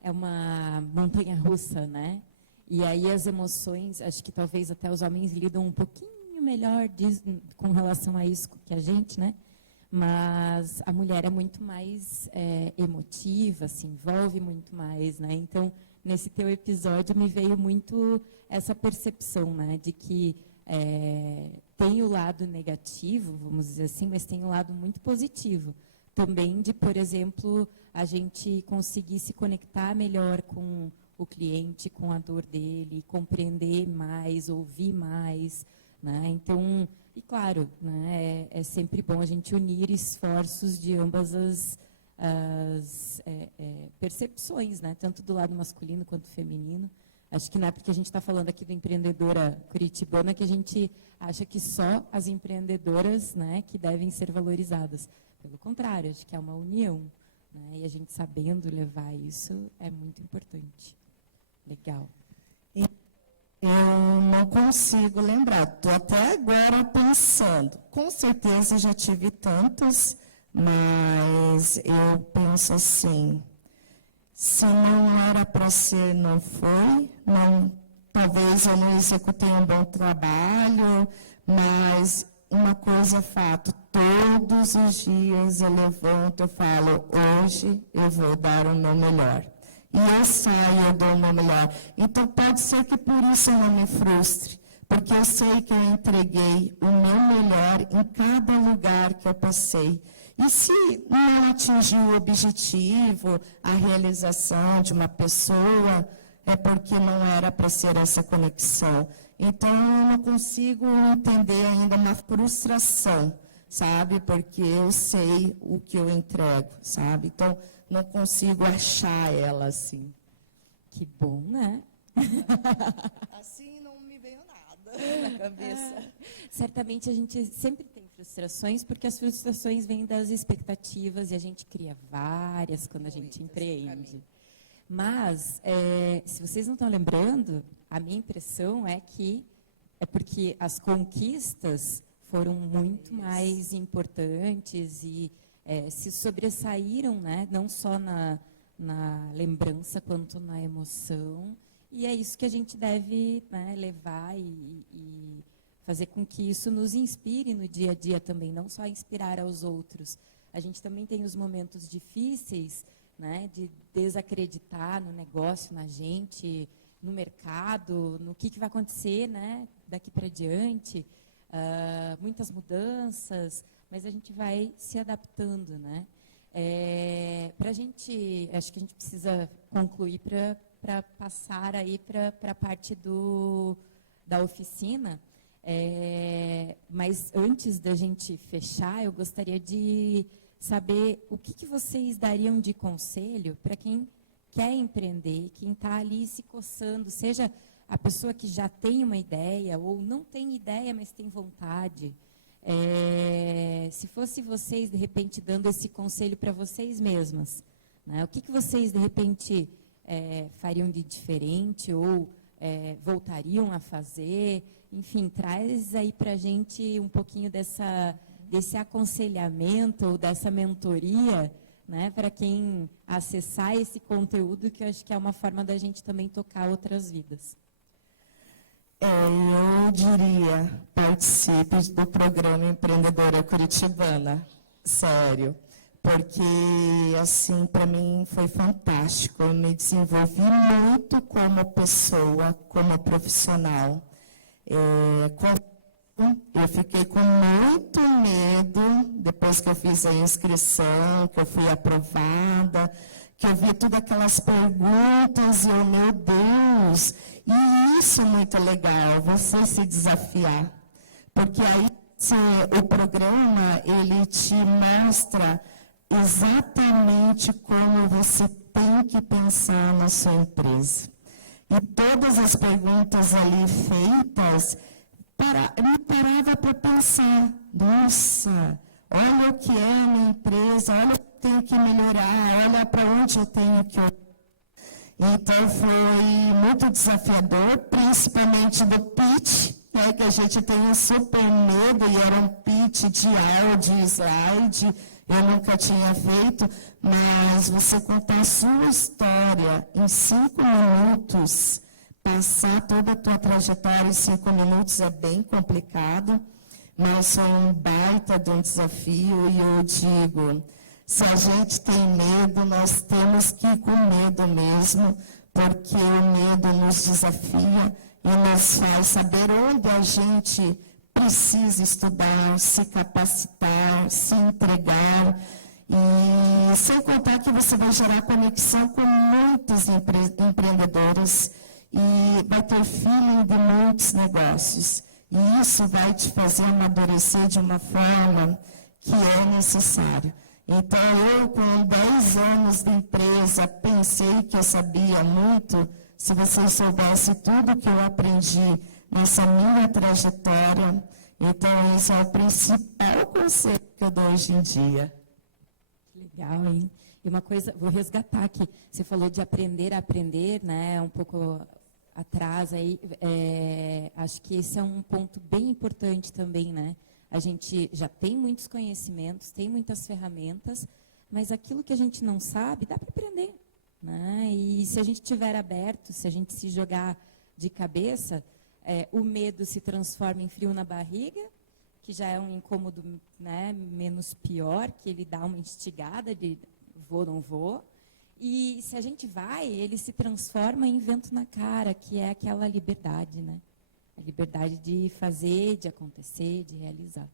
É uma montanha-russa, né? E aí as emoções, acho que talvez até os homens lidam um pouquinho melhor com relação a isso que a gente, né? Mas a mulher é muito mais emotiva, se envolve muito mais, né? Então, nesse teu episódio me veio muito essa percepção, né? De que tem o lado negativo, vamos dizer assim, mas tem o lado muito positivo. Também de, por exemplo, a gente conseguir se conectar melhor com o cliente, com a dor dele, compreender mais, ouvir mais, né? Então, e claro, né, é sempre bom a gente unir esforços de ambas as percepções, né, tanto do lado masculino quanto feminino. Acho que não é porque a gente está falando aqui do empreendedora curitibana que a gente acha que só as empreendedoras, né, que devem ser valorizadas. Pelo contrário, acho que é uma união, né, e a gente sabendo levar isso é muito importante. Legal. Eu não consigo lembrar, estou até agora pensando. Com certeza já tive tantos, mas eu penso assim, se não era para ser, não foi. Não, talvez eu não executei um bom trabalho, mas uma coisa é fato, todos os dias eu levanto e falo, hoje eu vou dar o meu melhor. E eu saio, eu dou o meu melhor. Então, pode ser que por isso eu não me frustre, porque eu sei que eu entreguei o meu melhor em cada lugar que eu passei. E se não atingir o objetivo, a realização de uma pessoa, é porque não era para ser essa conexão. Então, eu não consigo entender ainda uma frustração, sabe? Porque eu sei o que eu entrego, sabe? Então, não consigo achar ela assim. Que bom, né? Assim não me veio nada na cabeça. Certamente a gente sempre tem frustrações, porque as frustrações vêm das expectativas e a gente cria várias quando a gente empreende. Mas, se vocês não estão lembrando, a minha impressão é que é porque as conquistas foram muito mais importantes e se sobressaíram, né, não só na lembrança quanto na emoção. E é isso que a gente deve, né, levar e fazer com que isso nos inspire no dia a dia também, não só inspirar aos outros. A gente também tem os momentos difíceis, né, de desacreditar no negócio, na gente, no mercado, no que vai acontecer, né, daqui para diante. Muitas mudanças, mas a gente vai se adaptando, né? Para a gente, acho que a gente precisa concluir para passar aí para a parte da oficina. Mas antes da gente fechar, eu gostaria de saber o que vocês dariam de conselho para quem quer empreender, quem está ali se coçando, seja a pessoa que já tem uma ideia ou não tem ideia, mas tem vontade. Se fosse vocês, de repente, dando esse conselho para vocês mesmas, né? O que vocês, de repente, fariam de diferente ou voltariam a fazer? Enfim, traz aí para a gente um pouquinho desse aconselhamento ou dessa mentoria, né, para quem acessar esse conteúdo, que eu acho que é uma forma da gente também tocar outras vidas. Eu diria, participe do programa Empreendedora Curitibana, sério, porque, assim, para mim foi fantástico, eu me desenvolvi muito como pessoa, como profissional. Eu fiquei com muito medo, depois que eu fiz a inscrição, que eu fui aprovada, que eu vi todas aquelas perguntas e eu, meu Deus, e isso é muito legal, você se desafiar. Porque aí o programa, ele te mostra exatamente como você tem que pensar na sua empresa. E todas as perguntas ali feitas, me parava para pensar, nossa, olha o que é a minha empresa, olha o que eu tenho que melhorar, olha para onde eu tenho que ir. Então, foi muito desafiador, principalmente do pitch, né, que a gente tem um super medo, e era um pitch de áudio, slide, eu nunca tinha feito, mas você contar a sua história em 5 minutos, passar toda a tua trajetória em 5 minutos é bem complicado, mas foi um baita de um desafio, e eu digo, se a gente tem medo, nós temos que ir com medo mesmo, porque o medo nos desafia e nos faz saber onde a gente precisa estudar, se capacitar, se entregar. E sem contar que você vai gerar conexão com muitos empreendedores e vai ter feeling de muitos negócios. E isso vai te fazer amadurecer de uma forma que é necessário. Então, eu, com 10 anos de empresa, pensei que eu sabia muito. Se vocês soubessem tudo que eu aprendi nessa minha trajetória, então, esse é o principal conselho que eu dou hoje em dia. Legal, hein? E uma coisa, vou resgatar aqui, você falou de aprender a aprender, né, um pouco atrás aí, acho que esse é um ponto bem importante também, né? A gente já tem muitos conhecimentos, tem muitas ferramentas, mas aquilo que a gente não sabe, dá para aprender, né? E se a gente estiver aberto, se a gente se jogar de cabeça, o medo se transforma em frio na barriga, que já é um incômodo, né, menos pior, que ele dá uma instigada de vou, não vou. E se a gente vai, ele se transforma em vento na cara, que é aquela liberdade, né? A liberdade de fazer, de acontecer, de realizar.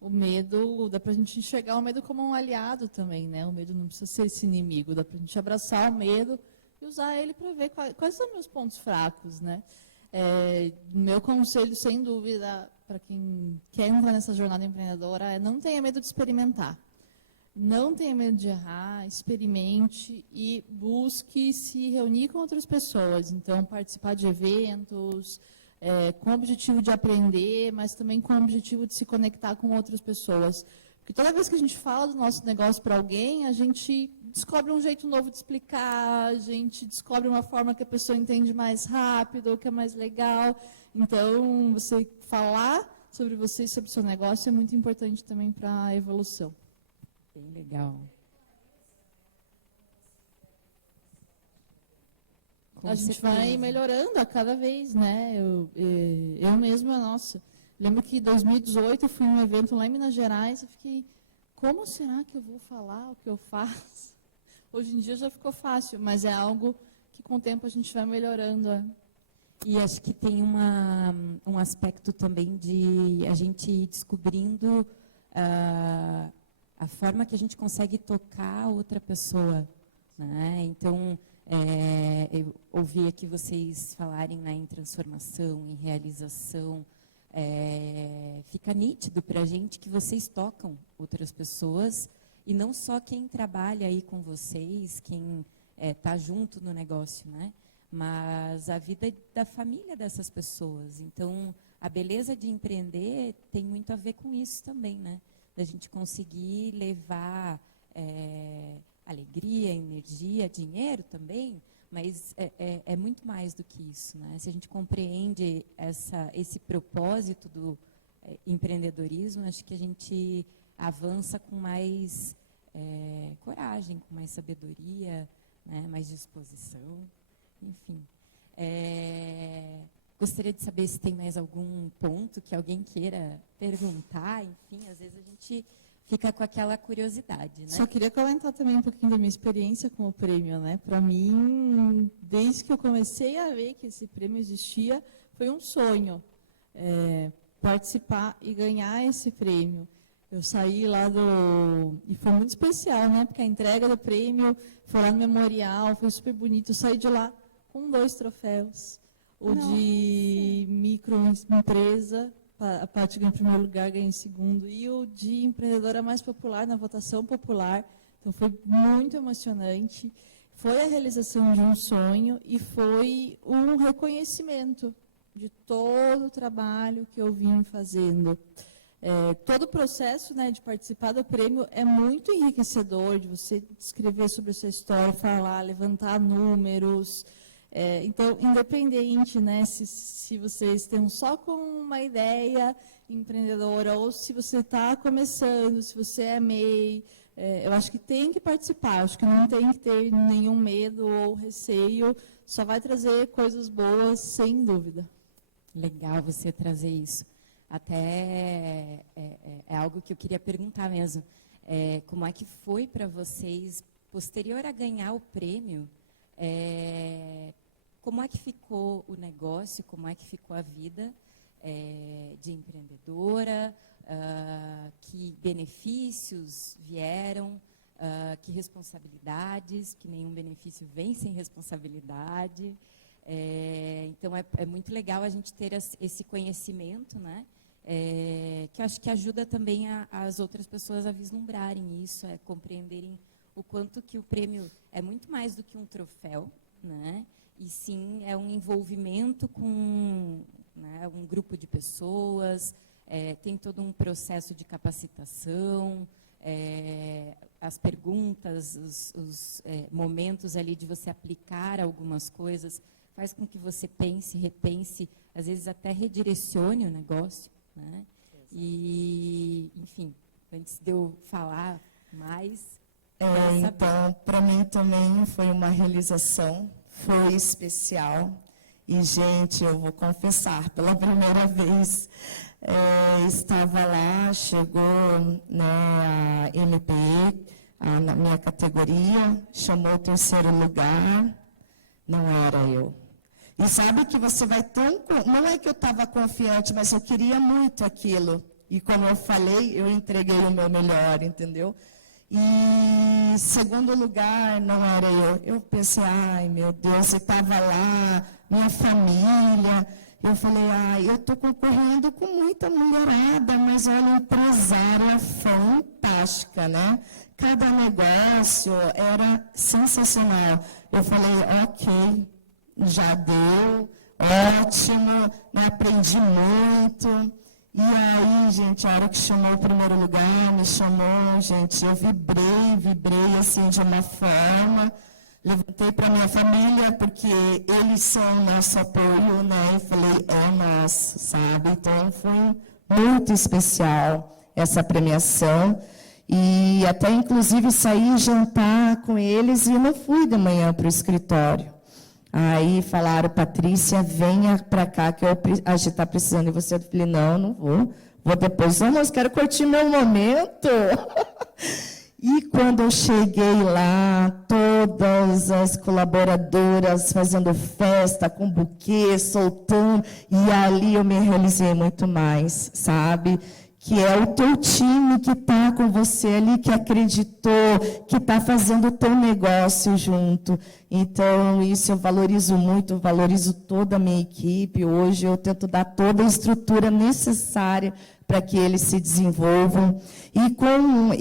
O medo, dá para a gente enxergar o medo como um aliado também, né? O medo não precisa ser esse inimigo, dá para a gente abraçar o medo e usar ele para ver quais são meus pontos fracos, né? Meu conselho, sem dúvida, para quem quer entrar nessa jornada empreendedora, é não tenha medo de experimentar. Não tenha medo de errar, experimente e busque se reunir com outras pessoas. Então, participar de eventos, com o objetivo de aprender, mas também com o objetivo de se conectar com outras pessoas. Porque toda vez que a gente fala do nosso negócio para alguém, a gente descobre um jeito novo de explicar, a gente descobre uma forma que a pessoa entende mais rápido, que é mais legal. Então, você falar sobre você e sobre o seu negócio é muito importante também para a evolução. Bem legal. A gente vai melhorando a cada vez, né? Eu mesma, nossa, lembro que em 2018 eu fui em um evento lá em Minas Gerais e fiquei, como será que eu vou falar o que eu faço? Hoje em dia já ficou fácil, mas é algo que com o tempo a gente vai melhorando. E acho que tem um aspecto também de a gente ir descobrindo a forma que a gente consegue tocar outra pessoa, né? Então, eu ouvi aqui vocês falarem, né, em transformação, em realização. Fica nítido para a gente que vocês tocam outras pessoas, e não só quem trabalha aí com vocês, quem está junto no negócio, né? Mas a vida da família dessas pessoas. Então, a beleza de empreender tem muito a ver com isso também, né? Da gente conseguir levar alegria, energia, dinheiro também, mas é muito mais do que isso, né? Se a gente compreende esse propósito empreendedorismo, acho que a gente avança com mais coragem, com mais sabedoria, né, mais disposição, enfim. Gostaria de saber se tem mais algum ponto que alguém queira perguntar, enfim, às vezes a gente fica com aquela curiosidade, né? Só queria comentar também um pouquinho da minha experiência com o prêmio, né? Para mim, desde que eu comecei a ver que esse prêmio existia, foi um sonho participar e ganhar esse prêmio. Eu saí lá e foi muito especial, né? Porque a entrega do prêmio foi lá no memorial, foi super bonito. Eu saí de lá com 2 troféus. O de microempresa, a Paty ganhou em primeiro lugar, ganhei em segundo, e o de empreendedora mais popular, na votação popular. Então, foi muito emocionante. Foi a realização de um sonho e foi um reconhecimento de todo o trabalho que eu vim fazendo. Todo o processo, né, de participar do prêmio é muito enriquecedor, de você escrever sobre a sua história, falar, levantar números. Então, independente, né, se vocês estão só com uma ideia empreendedora ou se você está começando, se você é MEI, eu acho que tem que participar, acho que não tem que ter nenhum medo ou receio, só vai trazer coisas boas, sem dúvida. Legal você trazer isso. Até é algo que eu queria perguntar mesmo. Como é que foi para vocês, posterior a ganhar o prêmio, como é que ficou o negócio, como é que ficou a vida de empreendedora, que benefícios vieram, que responsabilidades, que nenhum benefício vem sem responsabilidade. Então, é muito legal a gente ter esse conhecimento, né? Que eu acho que ajuda também as outras pessoas a vislumbrarem isso, compreenderem o quanto que o prêmio é muito mais do que um troféu, né? E sim é um envolvimento com, né, um grupo de pessoas, tem todo um processo de capacitação, as perguntas, os momentos ali de você aplicar algumas coisas, faz com que você pense, repense, às vezes até redirecione o negócio, né? E, enfim, antes de eu falar mais... Então, para mim também foi uma realização, foi especial. E, gente, eu vou confessar, pela primeira vez, estava lá, chegou, né, a MPE, na minha categoria, chamou o 3º lugar, não era eu. E sabe que você vai tão... Não é que eu estava confiante, mas eu queria muito aquilo. E como eu falei, eu entreguei o meu melhor, entendeu? E 2º lugar, não era eu. Eu pensei, ai, meu Deus, eu estava lá, minha família. Eu falei, eu estou concorrendo com muita mulherada, mas olha, empresária fantástica, né? Cada negócio era sensacional. Eu falei, ok, já deu, ótimo, aprendi muito. E aí, gente, a hora que chamou o 1º lugar, me chamou, gente, eu vibrei assim de uma forma, levantei para minha família, porque eles são nosso apoio, né, e falei, nosso, sabe? Então, foi muito especial essa premiação, e até, inclusive, saí jantar com eles e não fui de manhã para o escritório. Aí falaram, Patrícia, venha para cá, que a gente está precisando de você. Eu falei, não vou. Vou depois, mas quero curtir meu momento. E quando eu cheguei lá, todas as colaboradoras fazendo festa, com buquê, soltando, e ali eu me realizei muito mais, sabe? Que é o teu time que está com você ali, que acreditou, que está fazendo o teu negócio junto. Então, isso eu valorizo muito, valorizo toda a minha equipe. Hoje eu tento dar toda a estrutura necessária para que eles se desenvolvam. E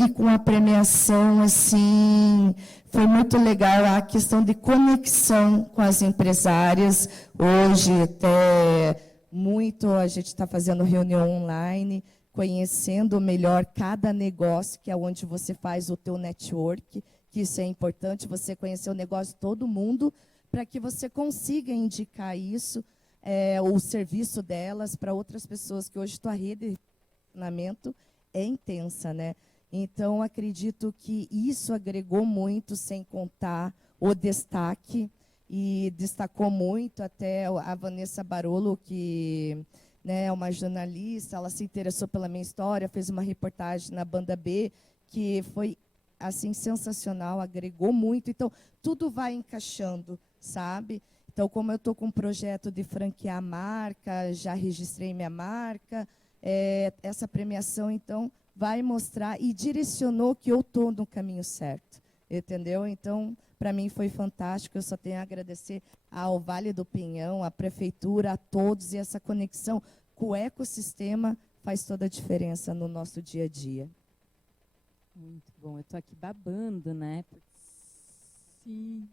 com a premiação, assim, foi muito legal a questão de conexão com as empresárias. Hoje, até muito, a gente está fazendo reunião online, conhecendo melhor cada negócio, que é onde você faz o teu network, que isso é importante, você conhecer o negócio de todo mundo, para que você consiga indicar isso, o serviço delas, para outras pessoas, que hoje tua rede relacionamento é intensa, né? Então, acredito que isso agregou muito, sem contar o destaque, e destacou muito até a Vanessa Barolo, que, né, é uma jornalista, ela se interessou pela minha história, fez uma reportagem na Banda B, que foi assim sensacional, agregou muito. Então, tudo vai encaixando, sabe? Então, como eu estou com um projeto de franquear a marca, já registrei minha marca, essa premiação, então, vai mostrar e direcionou que eu estou no caminho certo, entendeu? Então, para mim foi fantástico, eu só tenho a agradecer ao Vale do Pinhão, à Prefeitura, a todos, e essa conexão com o ecossistema faz toda a diferença no nosso dia a dia. Muito bom. Eu estou aqui babando, né? Sim.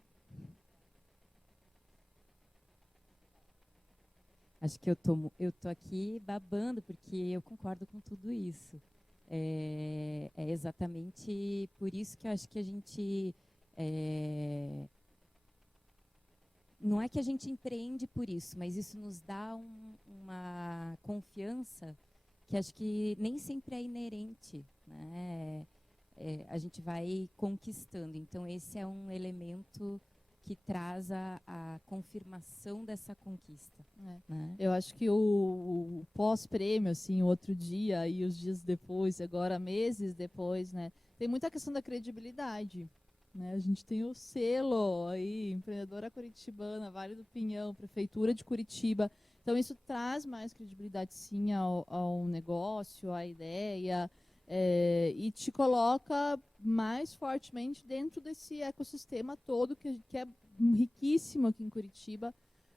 Acho que eu tô aqui babando, porque eu concordo com tudo isso. É exatamente por isso que eu acho que a gente... não é que a gente empreende por isso, mas isso nos dá uma confiança que acho que nem sempre é inerente, né? A gente vai conquistando. Então, esse é um elemento que traz a confirmação dessa conquista. Né? Eu acho que o pós-prêmio, assim, o outro dia e os dias depois, agora meses depois, né, tem muita questão da credibilidade. Né? A gente tem o selo aí, Empreendedora Curitibana, Vale do Pinhão, Prefeitura de Curitiba. Então, isso traz mais credibilidade, sim, ao negócio, à ideia, e te coloca mais fortemente dentro desse ecossistema todo, que é riquíssimo aqui em Curitiba,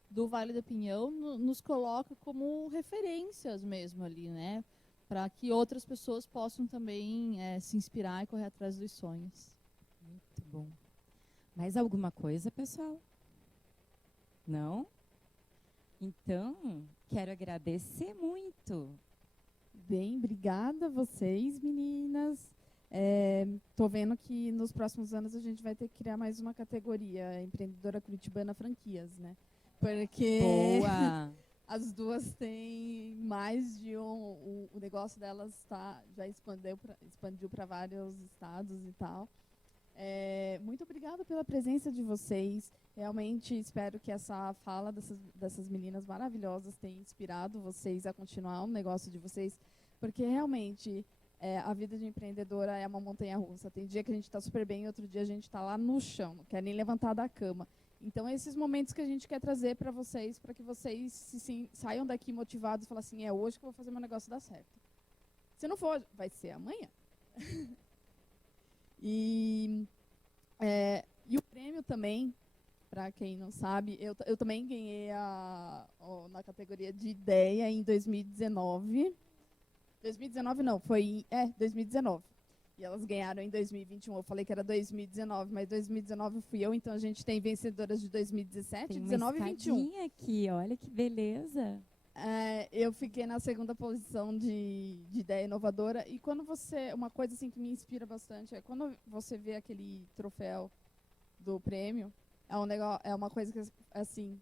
do Vale do Pinhão, nos coloca como referências mesmo ali, né? Para que outras pessoas possam também se inspirar e correr atrás dos sonhos. Muito bom. Mais alguma coisa, pessoal? Não? Então, quero agradecer muito. Bem, obrigada a vocês, meninas. Estou vendo que nos próximos anos a gente vai ter que criar mais uma categoria, Empreendedora Curitibana Franquias, né? Porque Boa! as duas têm mais de um... O negócio delas já expandiu para vários estados e tal. Muito obrigada pela presença de vocês. Realmente espero que essa fala dessas meninas maravilhosas tenha inspirado vocês a continuar o negócio de vocês, porque realmente a vida de empreendedora é uma montanha-russa. Tem dia que a gente está super bem, outro dia a gente está lá no chão, não quer nem levantar da cama. Então, esses momentos que a gente quer trazer para vocês, para que vocês saiam daqui motivados e falem assim, é hoje que eu vou fazer meu negócio dar certo. Se não for, vai ser amanhã. E o prêmio também, para quem não sabe, eu também ganhei na categoria de ideia em 2019. 2019 não, foi 2019. E elas ganharam em 2021. Eu falei que era 2019, mas 2019 fui eu, então a gente tem vencedoras de 2017, Tem 19 e 21. Tem aqui, olha que beleza. Eu fiquei na segunda posição de ideia inovadora. E quando uma coisa assim que me inspira bastante é quando você vê aquele troféu do prêmio, é uma coisa que assim,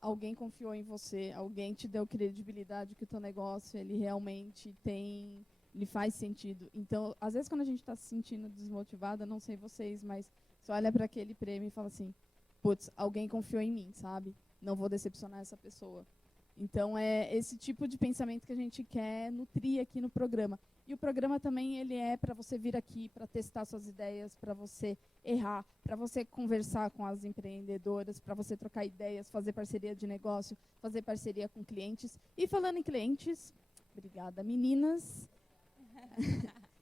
alguém confiou em você, alguém te deu credibilidade que o teu negócio ele realmente ele faz sentido. Então, às vezes quando a gente está se sentindo desmotivada, não sei vocês, mas você olha para aquele prêmio e fala assim, putz, alguém confiou em mim, sabe? Não vou decepcionar essa pessoa. Então, é esse tipo de pensamento que a gente quer nutrir aqui no programa. E o programa também ele é para você vir aqui, para testar suas ideias, para você errar, para você conversar com as empreendedoras, para você trocar ideias, fazer parceria de negócio, fazer parceria com clientes. E falando em clientes, obrigada, meninas.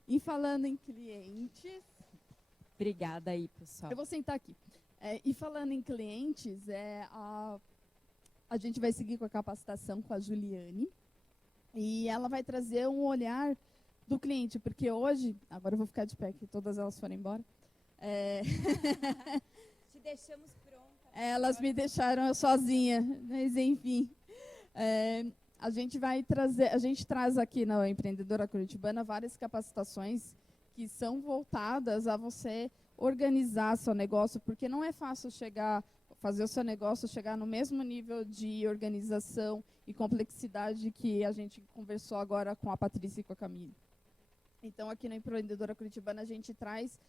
E falando em clientes... Obrigada aí, pessoal. Eu vou sentar aqui. E falando em clientes, a gente vai seguir com a capacitação com a Juliane. E ela vai trazer um olhar do cliente, porque hoje... Agora eu vou ficar de pé, que todas elas foram embora. Te deixamos pronta. Elas me deixaram eu sozinha, mas enfim. A gente traz aqui na Empreendedora Curitibana várias capacitações que são voltadas a você organizar seu negócio, porque não é fácil chegar, fazer o seu negócio chegar no mesmo nível de organização e complexidade que a gente conversou agora com a Patrícia e com a Camille. Então, aqui na Empreendedora Curitibana, a gente traz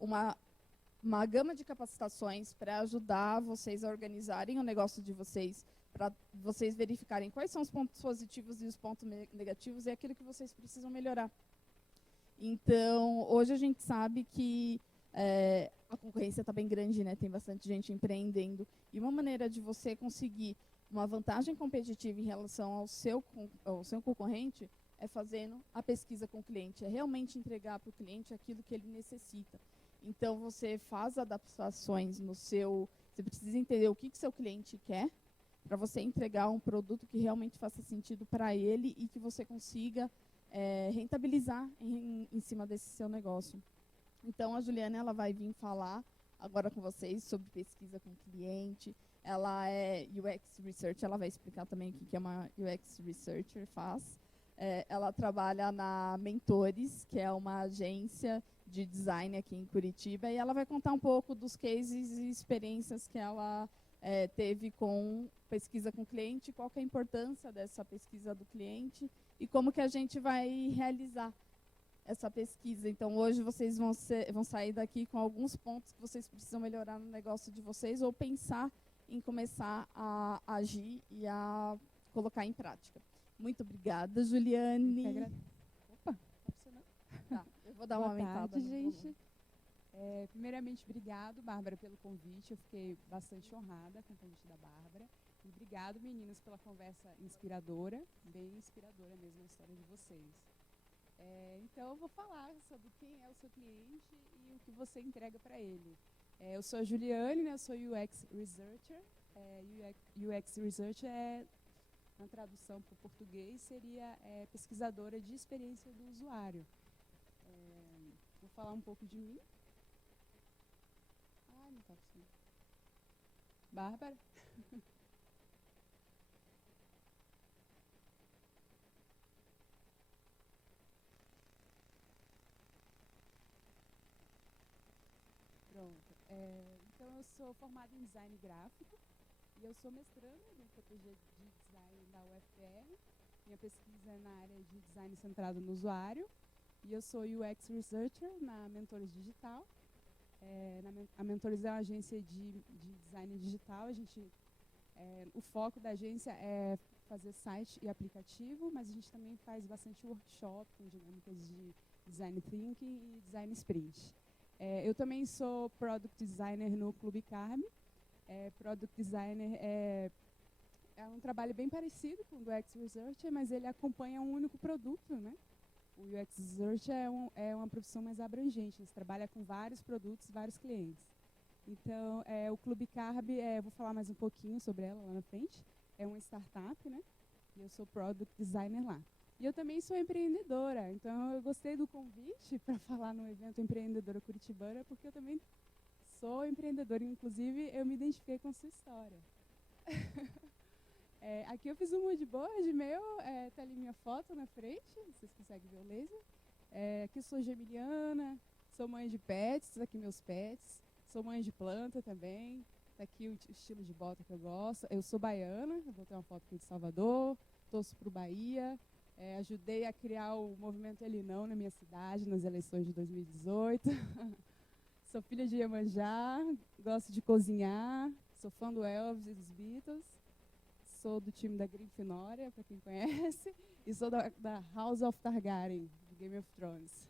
uma gama de capacitações para ajudar vocês a organizarem o negócio de vocês, para vocês verificarem quais são os pontos positivos e os pontos negativos e aquilo que vocês precisam melhorar. Então, hoje a gente sabe que a concorrência está bem grande, né? Tem bastante gente empreendendo. E uma maneira de você conseguir uma vantagem competitiva em relação ao seu concorrente é fazendo a pesquisa com o cliente, é realmente entregar para o cliente aquilo que ele necessita. Então, você faz adaptações no seu... Você precisa entender o que seu cliente quer para você entregar um produto que realmente faça sentido para ele e que você consiga rentabilizar em cima desse seu negócio. Então, a Juliana ela vai vir falar agora com vocês sobre pesquisa com cliente. Ela é UX Researcher, ela vai explicar também o que uma UX Researcher faz. Ela trabalha na Mentores, que é uma agência de design aqui em Curitiba, e ela vai contar um pouco dos cases e experiências que ela teve com pesquisa com cliente, qual que é a importância dessa pesquisa do cliente e como que a gente vai realizar essa pesquisa. Então, hoje vocês vão sair daqui com alguns pontos que vocês precisam melhorar no negócio de vocês ou pensar em começar a agir e a colocar em prática. Muito obrigada, Juliane. Opa, tá funcionando? Tá, eu vou dar Boa uma aumentada. tarde, gente. Primeiramente, obrigado, Bárbara, pelo convite. Eu fiquei bastante honrada com o convite da Bárbara. E obrigado, meninos, pela conversa inspiradora, bem inspiradora mesmo a história de vocês. Então, eu vou falar sobre quem é o seu cliente e o que você entrega para ele. Eu sou a Juliane, né, eu sou UX Researcher. UX Researcher na tradução para o português, seria pesquisadora de experiência do usuário. Vou falar um pouco de mim. Não está possível. Bárbara? Pronto. Então, eu sou formada em design gráfico e eu sou mestranda no PPG de design da UFR. Minha pesquisa é na área de design centrado no usuário. E eu sou UX Researcher na Mentores Digital. A Mentores é uma agência de design digital. O foco da agência é fazer site e aplicativo, mas a gente também faz bastante workshop com dinâmicas de design thinking e design sprint. Eu também sou product designer no Clube Carme. Product designer é um trabalho bem parecido com o do UX Researcher, mas ele acompanha um único produto, né? O UX Researcher é uma profissão mais abrangente, você trabalha com vários produtos, vários clientes. Então, o Clube Carb, vou falar mais um pouquinho sobre ela lá na frente, é uma startup, né? E eu sou Product Designer lá. E eu também sou empreendedora, então eu gostei do convite para falar no evento Empreendedora Curitibana, porque eu também sou empreendedora, inclusive eu me identifiquei com a sua história. Aqui eu fiz um mood board meu, tá ali minha foto na frente, vocês conseguem ver o laser. Aqui eu sou geminiana, sou mãe de pets, aqui meus pets, sou mãe de planta também, tá aqui o estilo de bota que eu gosto. Eu sou baiana, eu botei uma foto aqui de Salvador, torço pro Bahia, ajudei a criar o movimento Ele Não na minha cidade, nas eleições de 2018. Sou filha de Iemanjá, gosto de cozinhar, sou fã do Elvis e dos Beatles. Sou do time da Grifinória, para quem conhece, e sou da House of Targaryen, de Game of Thrones.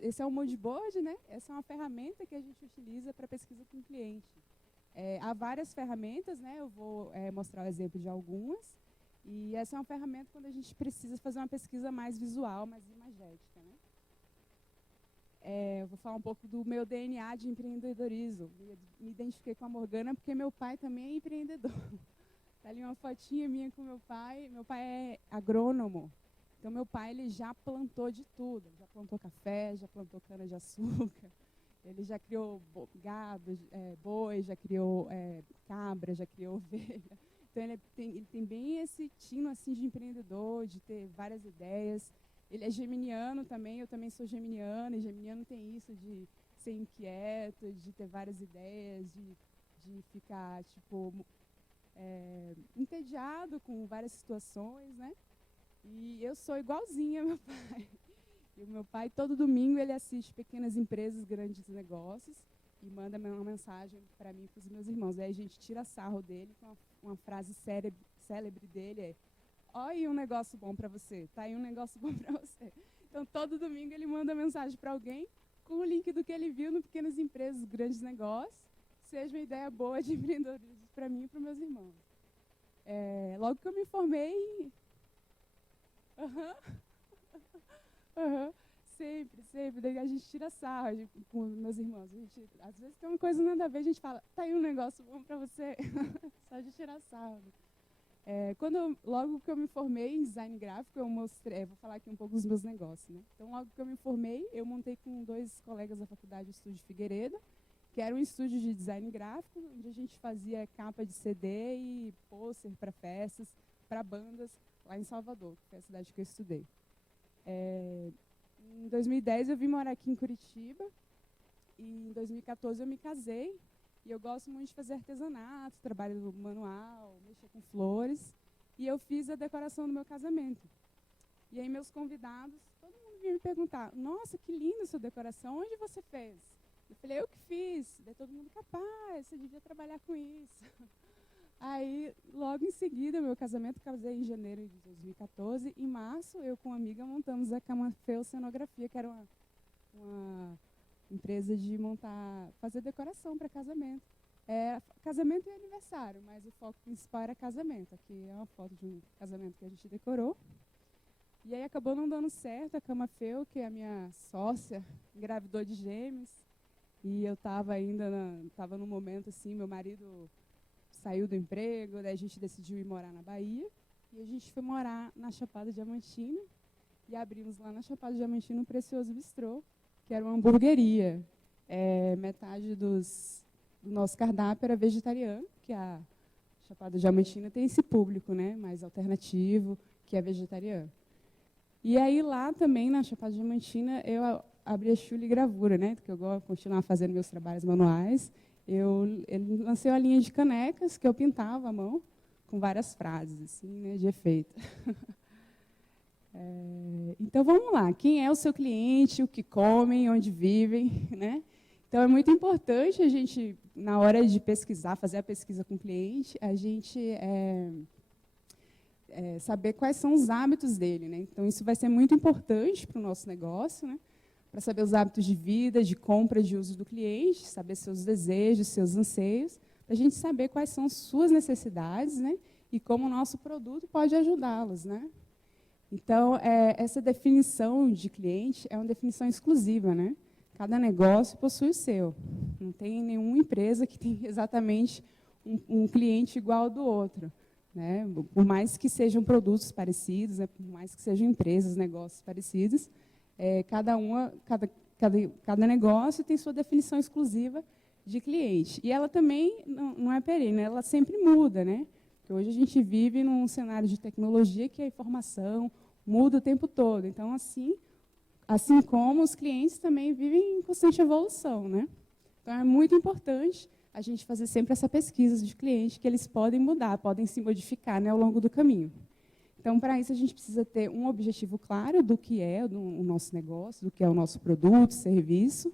Esse é o mood board, né? Essa é uma ferramenta que a gente utiliza para pesquisa com o cliente. Há várias ferramentas, né? Eu vou mostrar o exemplo de algumas. E essa é uma ferramenta quando a gente precisa fazer uma pesquisa mais visual, mais imagética, né? Eu vou falar um pouco do meu DNA de empreendedorismo. Me identifiquei com a Morgana porque meu pai também é empreendedor. Tá ali uma fotinha minha com meu pai. Meu pai é agrônomo. Então, meu pai ele já plantou de tudo. Já plantou café, já plantou cana-de-açúcar. Ele já criou gado, boi, já criou cabra, já criou ovelha. Então, ele tem bem esse tino assim, de empreendedor, de ter várias ideias. Ele é geminiano também, eu também sou geminiana. E geminiano tem isso de ser inquieto, de ter várias ideias, de de ficar, tipo, entediado com várias situações, né? E eu sou igualzinha ao meu pai. E o meu pai, todo domingo, ele assiste Pequenas Empresas, Grandes Negócios e manda uma mensagem para mim e para os meus irmãos. Aí a gente tira sarro dele com uma frase célebre dele, ó, aí um negócio bom para você, tá aí um negócio bom para você. Então, todo domingo ele manda mensagem para alguém com o link do que ele viu no Pequenas Empresas, Grandes Negócios, seja uma ideia boa de empreendedorismo para mim e para os meus irmãos. Logo que eu me formei... Sempre. Daí a gente tira sarro com meus irmãos. Às vezes tem uma coisa nada a ver, a gente fala, tá aí um negócio bom para você. Só de tirar sarro. Logo que eu me formei em design gráfico, eu mostrei, vou falar aqui um pouco dos meus negócios, né? Então, logo que eu me formei, eu montei com 2 colegas da faculdade o Estúdio Figueiredo, que era um estúdio de design gráfico, onde a gente fazia capa de CD e pôster para festas, para bandas, lá em Salvador, que foi a cidade que eu estudei. Em 2010, eu vim morar aqui em Curitiba, e em 2014 eu me casei, e eu gosto muito de fazer artesanato, trabalho manual, mexer com flores, e eu fiz a decoração do meu casamento. E aí meus convidados, todo mundo vinha me perguntar, nossa, que linda a sua decoração, onde você fez? Eu falei, eu que fiz. Daí todo mundo, capaz, você devia trabalhar com isso. Aí, logo em seguida, meu casamento, casei em janeiro de 2014. Em março, eu com uma amiga montamos a Camafeu Cenografia, que era uma empresa de fazer decoração para casamento. Casamento e aniversário, mas o foco principal era casamento. Aqui é uma foto de um casamento que a gente decorou. E aí acabou não dando certo. A Camafeu, que é a minha sócia, engravidou de gêmeos. E eu estava estava num momento assim, meu marido saiu do emprego, daí a gente decidiu ir morar na Bahia, e a gente foi morar na Chapada Diamantina, e abrimos lá na Chapada Diamantina um Precioso Bistrô, que era uma hamburgueria. Metade do nosso cardápio era vegetariano, que a Chapada Diamantina tem esse público, né, mais alternativo, que é vegetariano. E aí lá também, na Chapada Diamantina, eu abri a Chule Gravura, né, porque eu gosto de continuar fazendo meus trabalhos manuais. Eu lancei uma linha de canecas que eu pintava à mão, com várias frases, assim, né, de efeito. Então, vamos lá. Quem é o seu cliente, o que comem, onde vivem, né? Então, é muito importante a gente, na hora de pesquisar, fazer a pesquisa com o cliente, a gente saber quais são os hábitos dele, né? Então, isso vai ser muito importante para o nosso negócio, né? Para saber os hábitos de vida, de compra, de uso do cliente, saber seus desejos, seus anseios, para a gente saber quais são suas necessidades, né, e como o nosso produto pode ajudá-los, né? Então, essa definição de cliente é uma definição exclusiva, né? Cada negócio possui o seu. Não tem nenhuma empresa que tem exatamente um cliente igual ao do outro, né? Por mais que sejam produtos parecidos, né, por mais que sejam empresas, negócios parecidos, cada negócio tem sua definição exclusiva de cliente. E ela também não é perene, ela sempre muda, né? Porque hoje a gente vive num cenário de tecnologia que a informação muda o tempo todo. Então, assim como os clientes também vivem em constante evolução, né? Então, é muito importante a gente fazer sempre essa pesquisa de cliente, que eles podem mudar, podem se modificar, né, ao longo do caminho. Então, para isso, a gente precisa ter um objetivo claro do que é o nosso negócio, do que é o nosso produto, serviço,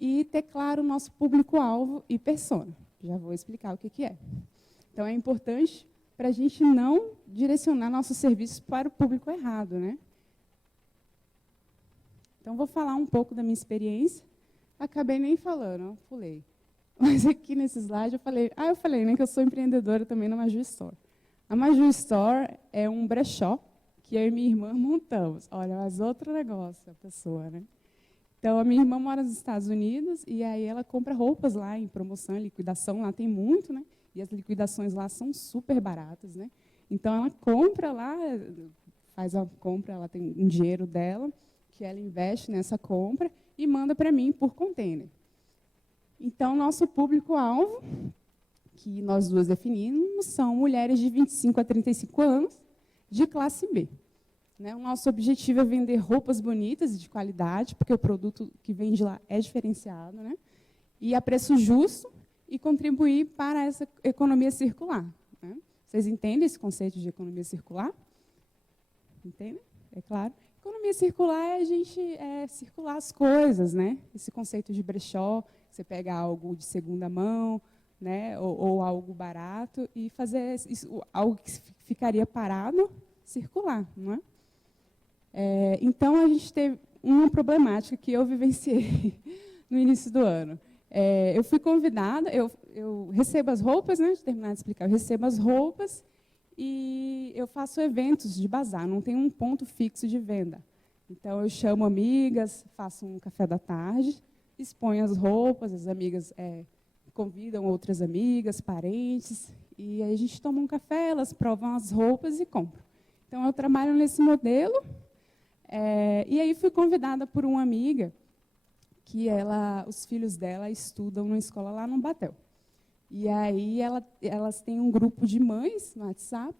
e ter claro o nosso público-alvo e persona. Já vou explicar o que é. Então, é importante para a gente não direcionar nossos serviços para o público errado, né? Então, vou falar um pouco da minha experiência. Acabei nem falando, ó, pulei. Mas aqui nesse slide eu falei, né, que eu sou empreendedora também na Maju Store. A Maju Store é um brechó que eu e minha irmã montamos. Olha, mas outro negócio, a pessoa, né? Então, a minha irmã mora nos Estados Unidos e aí ela compra roupas lá em promoção, em liquidação, lá tem muito, né? E as liquidações lá são super baratas, né? Então, ela compra lá, faz a compra, ela tem um dinheiro dela, que ela investe nessa compra e manda para mim por container. Então, nosso público-alvo, que nós duas definimos, são mulheres de 25 a 35 anos, de classe B. Né? O nosso objetivo é vender roupas bonitas e de qualidade, porque o produto que vem de lá é diferenciado, né? E a preço justo e contribuir para essa economia circular, né? Vocês entendem esse conceito de economia circular? Entendem? É claro. Economia circular é a gente circular as coisas, né? Esse conceito de brechó, você pega algo de segunda mão, né? Ou algo barato e fazer isso, algo que ficaria parado, circular, não é? Então, a gente teve uma problemática que eu vivenciei no início do ano. Eu fui convidada, eu recebo as roupas, né? Deixa eu terminar de explicar. Eu recebo as roupas e eu faço eventos de bazar, não tem um ponto fixo de venda. Então, eu chamo amigas, faço um café da tarde, exponho as roupas, as amigas convidam outras amigas, parentes, e aí a gente toma um café, elas provam as roupas e compram. Então, eu trabalho nesse modelo, e aí fui convidada por uma amiga, que os filhos dela estudam numa escola lá no Batel. E aí elas têm um grupo de mães no WhatsApp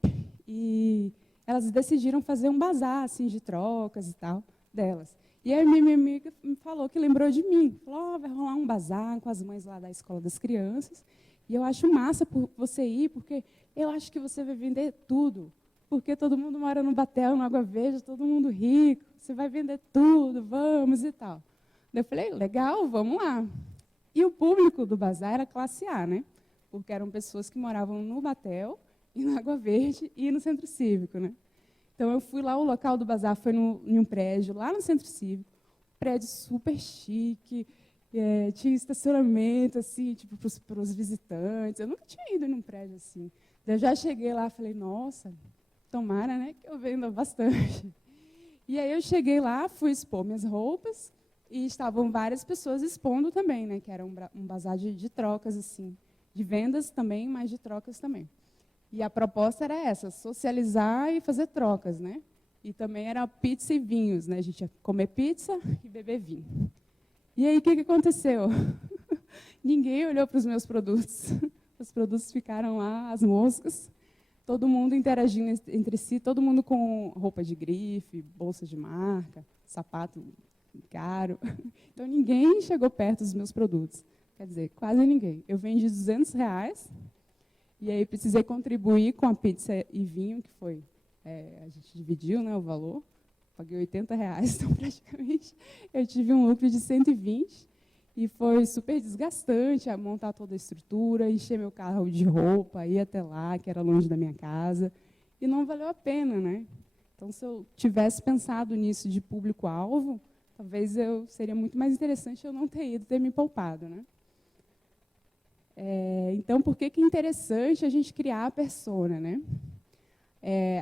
e elas decidiram fazer um bazar assim, de trocas e tal delas. E aí minha amiga me falou que lembrou de mim. Falou, vai rolar um bazar com as mães lá da escola das crianças. E eu acho massa por você ir, porque eu acho que você vai vender tudo. Porque todo mundo mora no Batel, no Água Verde, todo mundo rico. Você vai vender tudo, vamos e tal. Eu falei, legal, vamos lá. E o público do bazar era classe A, né? Porque eram pessoas que moravam no Batel, e na Água Verde, e no Centro Cívico, né? Então, eu fui lá, o local do bazar foi em um prédio, lá no Centro Cívico, prédio super chique, tinha estacionamento, assim, tipo, para os visitantes. Eu nunca tinha ido num prédio assim. Eu já cheguei lá e falei, nossa, tomara, né, que eu venda bastante. E aí eu cheguei lá, fui expor minhas roupas, e estavam várias pessoas expondo também, né, que era um bazar de trocas, assim, de vendas também, mas de trocas também. E a proposta era essa, socializar e fazer trocas, né? E também era pizza e vinhos, né? A gente ia comer pizza e beber vinho. E aí, o que aconteceu? Ninguém olhou para os meus produtos. Os produtos ficaram lá, as moscas, todo mundo interagindo entre si, todo mundo com roupa de grife, bolsa de marca, sapato caro. Então, ninguém chegou perto dos meus produtos. Quer dizer, quase ninguém. Eu vendi R$200, e aí precisei contribuir com a pizza e vinho, que foi, a gente dividiu, né, o valor, paguei R$80, então praticamente eu tive um lucro de 120, e foi super desgastante montar toda a estrutura, encher meu carro de roupa, ir até lá, que era longe da minha casa, e não valeu a pena, né? Então, se eu tivesse pensado nisso de público-alvo, talvez seria muito mais interessante eu não ter ido, ter me poupado, né? Então, por que é interessante a gente criar a persona, né?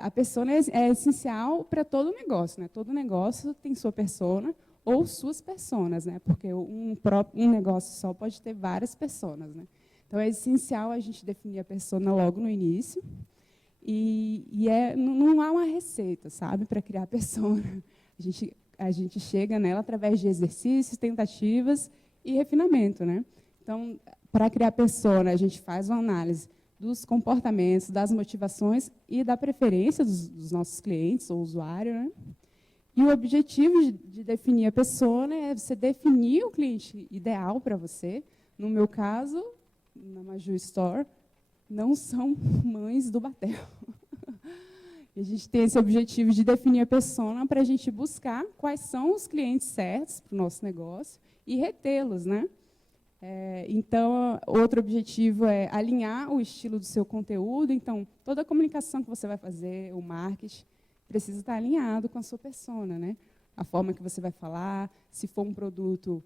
A persona é essencial para todo negócio, né? Todo negócio tem sua persona ou suas personas, né? Porque um negócio só pode ter várias personas, né? Então, é essencial a gente definir a persona logo no início. Não há uma receita, sabe, para criar a persona. A gente chega nela através de exercícios, tentativas e refinamento, né? Então, para criar persona, a gente faz uma análise dos comportamentos, das motivações e da preferência dos nossos clientes ou usuário, né? E o objetivo de definir a persona é você definir o cliente ideal para você. No meu caso, na Maju Store, não são mães do Batel. E a gente tem esse objetivo de definir a persona para a gente buscar quais são os clientes certos para o nosso negócio e retê-los, né? Então, outro objetivo é alinhar o estilo do seu conteúdo. Então, toda a comunicação que você vai fazer, o marketing, precisa estar alinhado com a sua persona, né? A forma que você vai falar, se for um produto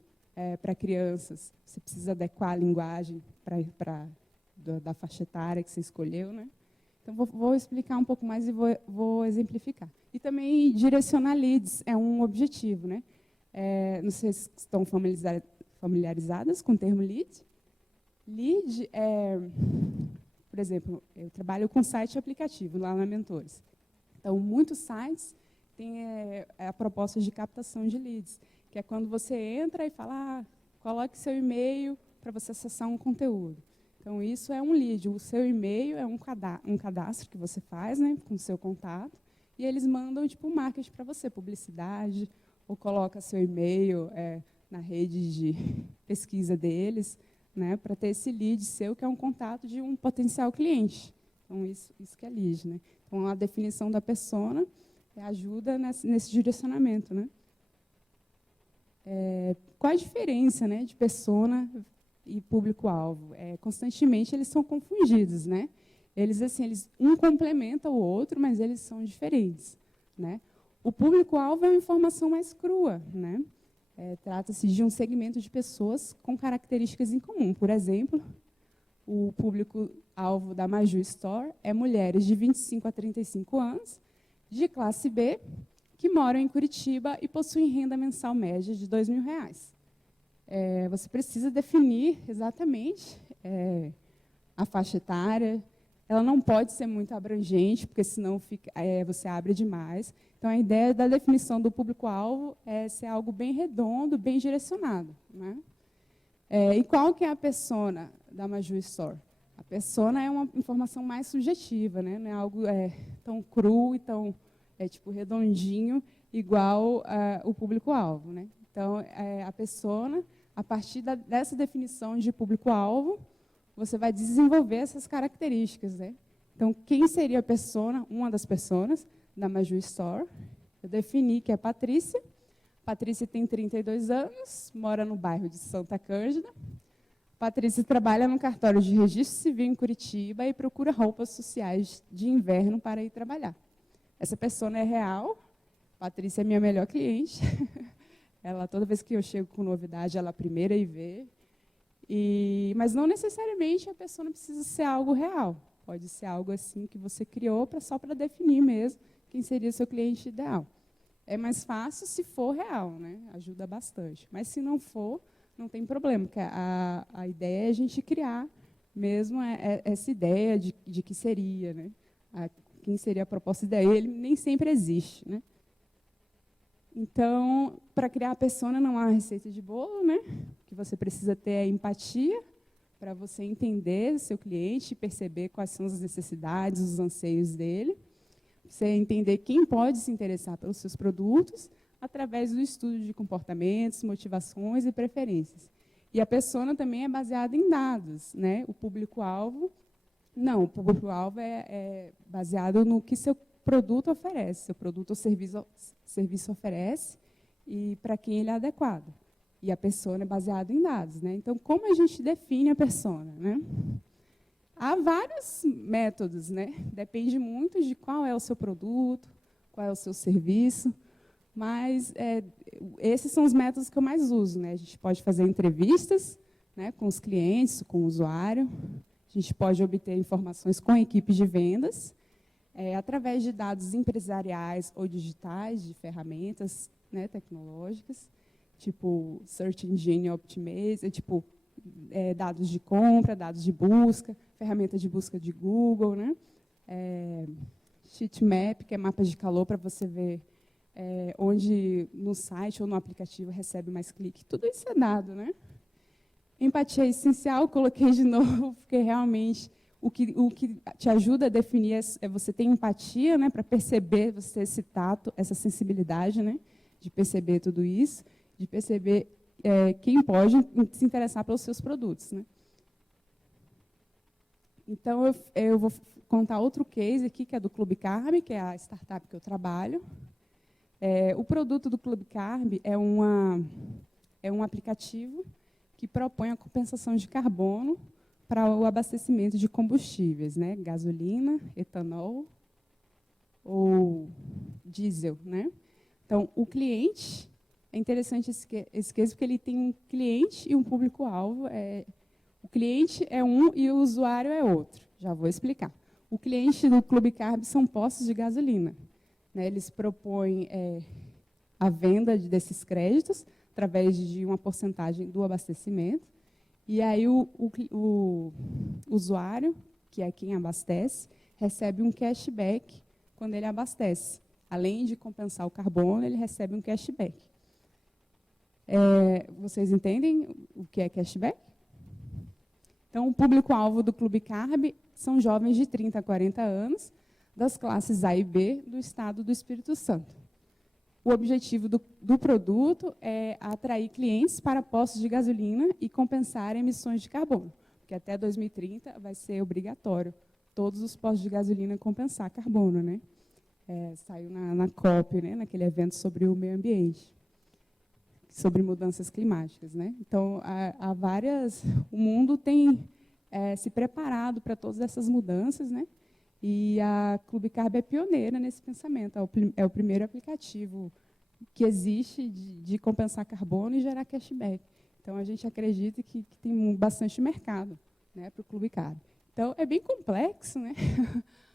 para crianças, você precisa adequar a linguagem da faixa etária que você escolheu, né? Então, vou explicar um pouco mais e vou exemplificar. E também direcionar leads é um objetivo, né? Não sei se estão familiarizadas com o termo lead. Lead por exemplo, eu trabalho com site e aplicativo lá na Mentores. Então, muitos sites têm a proposta de captação de leads, que é quando você entra e fala, coloque seu e-mail para você acessar um conteúdo. Então, isso é um lead. O seu e-mail é um cadastro que você faz, né, com o seu contato, e eles mandam tipo um marketing para você, publicidade, ou coloca seu e-mail na rede de pesquisa deles, né, para ter esse lead seu, que é um contato de um potencial cliente. Então, isso que é lead. Né? Então, a definição da persona ajuda nesse direcionamento. Né? Qual a diferença, né, de persona e público-alvo? Constantemente, eles são confundidos. Né? Eles um complementa o outro, mas eles são diferentes. Né? O público-alvo é uma informação mais crua. Né? Trata-se de um segmento de pessoas com características em comum. Por exemplo, o público-alvo da Maju Store é mulheres de 25 a 35 anos, de classe B, que moram em Curitiba e possuem renda mensal média de R$ 2.000. Você precisa definir exatamente a faixa etária. Ela não pode ser muito abrangente, porque senão você abre demais. Então, a ideia da definição do público-alvo é ser algo bem redondo, bem direcionado. Né? E qual que é a persona da Maju Store? A persona é uma informação mais subjetiva, né? Não é algo tão cru e tão tipo redondinho, igual o público-alvo. Né? Então, a persona, a partir dessa definição de público-alvo, você vai desenvolver essas características. Né? Então, quem seria a persona, uma das personas da Maju Store? Eu defini que é Patrícia. Patrícia tem 32 anos, mora no bairro de Santa Cândida. Patrícia trabalha no cartório de registro civil em Curitiba e procura roupas sociais de inverno para ir trabalhar. Essa persona é real. Patrícia é minha melhor cliente. Ela, toda vez que eu chego com novidade, ela é a primeira a ver. Mas não necessariamente a persona precisa ser algo real. Pode ser algo assim que você criou só para definir mesmo quem seria o seu cliente ideal. É mais fácil se for real, né? Ajuda bastante. Mas se não for, não tem problema, porque a ideia é a gente criar mesmo essa ideia de que seria, né? Quem seria a proposta ideia. Ele nem sempre existe. Né? Então, para criar a persona não há receita de bolo, né? O que você precisa ter é empatia, para você entender o seu cliente, perceber quais são as necessidades, os anseios dele. Você entender quem pode se interessar pelos seus produtos através do estudo de comportamentos, motivações e preferências. E a persona também é baseada em dados. Né? O público-alvo, não, o público-alvo é baseado no que seu produto oferece, seu produto ou serviço oferece e para quem ele é adequado. E a persona é baseada em dados. Né? Então, como a gente define a persona? Né? Há vários métodos, né? Depende muito de qual é o seu produto, qual é o seu serviço, mas esses são os métodos que eu mais uso. Né? A gente pode fazer entrevistas, né, com os clientes, com o usuário, a gente pode obter informações com equipes de vendas, através de dados empresariais ou digitais, de ferramentas, né, tecnológicas, tipo Search Engine Optimizer, tipo dados de compra, dados de busca, ferramenta de busca de Google, né? Sheetmap, que é mapa de calor para você ver onde no site ou no aplicativo recebe mais clique. Tudo isso é dado. Né? Empatia é essencial, coloquei de novo, porque realmente o que te ajuda a definir é você ter empatia, né, para perceber, você ter esse tato, essa sensibilidade, né, de perceber tudo isso, de perceber quem pode se interessar pelos seus produtos. Né? Então, eu vou contar outro case aqui, que é do Clube Carb, que é a startup que eu trabalho. O produto do Clube Carb é um aplicativo que propõe a compensação de carbono para o abastecimento de combustíveis, né? Gasolina, etanol ou diesel. Né? Então, o cliente... É interessante esse case, porque ele tem um cliente e um público-alvo. O cliente é um e o usuário é outro. Já vou explicar. O cliente do Clube Carb são postos de gasolina. Né? Eles propõem a venda desses créditos através de uma porcentagem do abastecimento. E aí o usuário, que é quem abastece, recebe um cashback quando ele abastece. Além de compensar o carbono, ele recebe um cashback. Vocês entendem o que é cashback? Então, o público-alvo do Clube Carb são jovens de 30 a 40 anos, das classes A e B do estado do Espírito Santo. o objetivo do produto é atrair clientes para postos de gasolina e compensar emissões de carbono, porque até 2030 vai ser obrigatório todos os postos de gasolina compensar carbono, né? Saiu na COP, né, naquele evento sobre o meio ambiente, sobre mudanças climáticas, né? Então, o mundo tem se preparado para todas essas mudanças, né? E a Clube Carb é pioneira nesse pensamento. É o primeiro aplicativo que existe de compensar carbono e gerar cashback. Então, a gente acredita que tem bastante mercado, né, para o Clube Carb. Então, é bem complexo, né?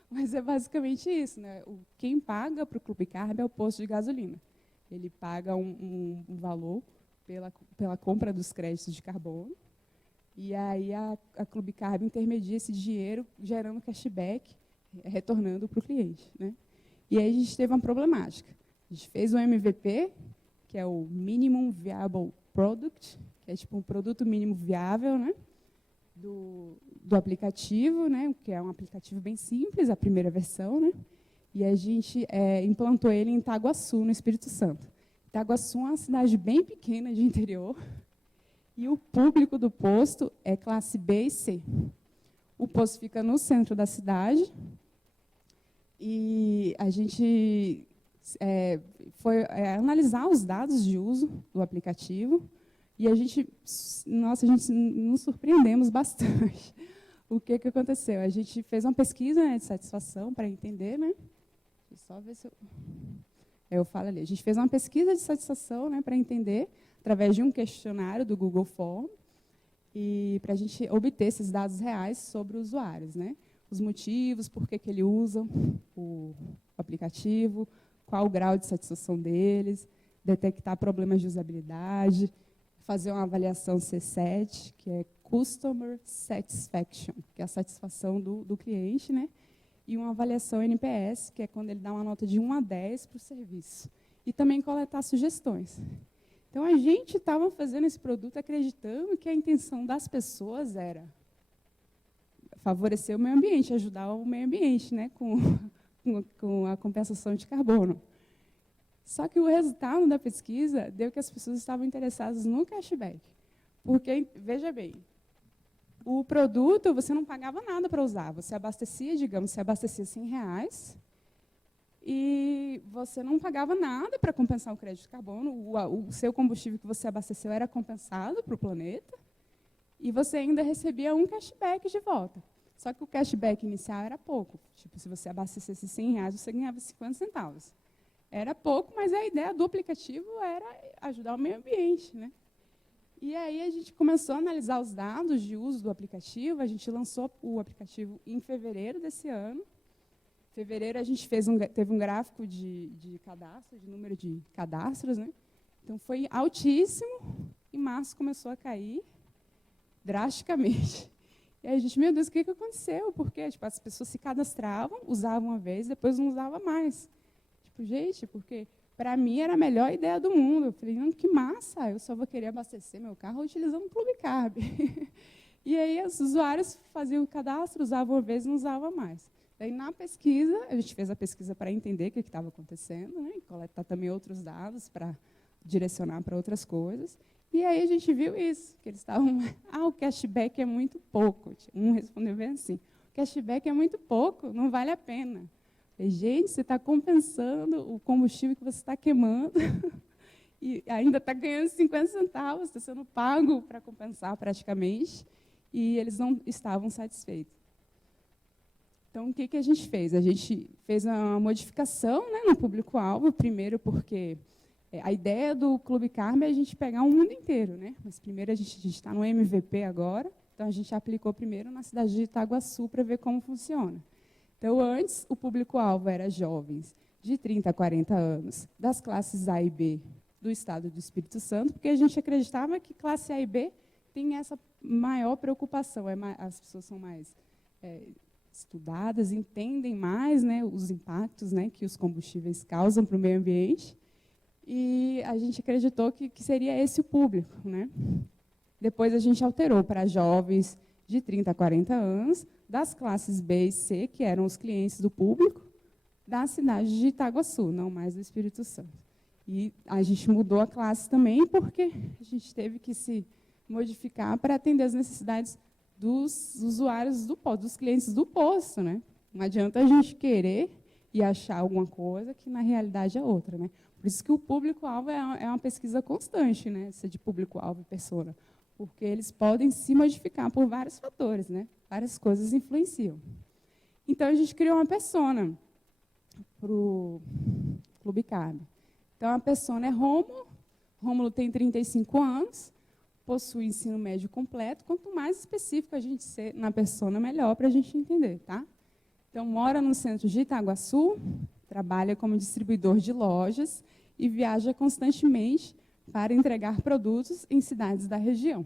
Mas é basicamente isso, né? Quem paga para o Clube Carb é o posto de gasolina. Ele paga um valor pela compra dos créditos de carbono, e aí a Clube Carb intermedia esse dinheiro, gerando cashback, retornando para o cliente, né? E aí a gente teve uma problemática. A gente fez o MVP, que é o Minimum Viable Product, que é tipo um produto mínimo viável, né, do aplicativo, né, que é um aplicativo bem simples, a primeira versão, né, e a gente implantou ele em Itaguaçu, no Espírito Santo. Itaguaçu é uma cidade bem pequena de interior, e o público do posto é classe B e C. O posto fica no centro da cidade, e a gente foi analisar os dados de uso do aplicativo, e a gente nos surpreendemos bastante. O que aconteceu? A gente fez uma pesquisa, né, de satisfação para entender, né? Deixa eu só ver se eu falo ali. A gente fez uma pesquisa de satisfação, né, para entender, através de um questionário do Google Form, e para a gente obter esses dados reais sobre os usuários, né? Os motivos, por que ele usa o aplicativo, qual o grau de satisfação deles, detectar problemas de usabilidade, fazer uma avaliação C7, que é Customer Satisfaction, que é a satisfação do cliente, né? E uma avaliação NPS, que é quando ele dá uma nota de 1 a 10 para o serviço. E também coletar sugestões. Então, a gente estava fazendo esse produto acreditando que a intenção das pessoas era favorecer o meio ambiente, ajudar o meio ambiente, né, com a compensação de carbono. Só que o resultado da pesquisa deu que as pessoas estavam interessadas no cashback. Porque, veja bem, o produto você não pagava nada para usar. Você abastecia, digamos, você abastecia R$100 e você não pagava nada para compensar o crédito de carbono. O seu combustível que você abasteceu era compensado para o planeta e você ainda recebia um cashback de volta. Só que o cashback inicial era pouco. Tipo, se você abastecesse R$100, você ganhava 50 centavos. Era pouco, mas a ideia do aplicativo era ajudar o meio ambiente, né? E aí a gente começou a analisar os dados de uso do aplicativo. A gente lançou o aplicativo em fevereiro desse ano. Em fevereiro a gente teve um gráfico de cadastro, de número de cadastros, né? Então foi altíssimo. Em março começou a cair drasticamente. E aí a gente, meu Deus, o que aconteceu? Porque tipo, as pessoas se cadastravam, usavam uma vez, depois não usavam mais. Gente, porque para mim era a melhor ideia do mundo. Eu falei, não, que massa, eu só vou querer abastecer meu carro utilizando o Clube Carb. E aí os usuários faziam o cadastro, usavam uma vez e não usavam mais. Daí, na pesquisa, a gente fez a pesquisa para entender o que estava acontecendo, né, e coletar também outros dados para direcionar para outras coisas. E aí a gente viu isso, que eles estavam, o cashback é muito pouco. Um respondeu bem assim, o cashback é muito pouco, não vale a pena. Gente, você está compensando o combustível que você está queimando e ainda está ganhando 50 centavos, está sendo pago para compensar praticamente, e eles não estavam satisfeitos. Então, o que a gente fez? A gente fez uma modificação, né, no público-alvo, primeiro porque a ideia do Clube Carb é a gente pegar o mundo inteiro, né? Mas primeiro a gente está no MVP agora, então a gente aplicou primeiro na cidade de Itaguaçu para ver como funciona. Então, antes, o público-alvo era jovens de 30 a 40 anos, das classes A e B do estado do Espírito Santo, porque a gente acreditava que classe A e B tem essa maior preocupação, as pessoas são mais estudadas, entendem mais, né, os impactos, né, que os combustíveis causam para o meio ambiente, e a gente acreditou que seria esse o público, né? Depois a gente alterou para jovens de 30 a 40 anos, das classes B e C, que eram os clientes do público, da cidade de Itaguaçu, não mais do Espírito Santo. E a gente mudou a classe também, porque a gente teve que se modificar para atender as necessidades dos usuários do posto, dos clientes do posto, né? Não adianta a gente querer e achar alguma coisa que, na realidade, é outra, né? Por isso que o público-alvo é uma pesquisa constante, né? Essa de público-alvo e persona, porque eles podem se modificar por vários fatores, né? Várias coisas influenciam. Então, a gente criou uma persona para o Clube Carb. Então, a persona é Rômulo. Rômulo tem 35 anos, possui ensino médio completo. Quanto mais específico a gente ser na persona, melhor para a gente entender, tá? Então, mora no centro de Itaguaçu, trabalha como distribuidor de lojas e viaja constantemente para entregar produtos em cidades da região.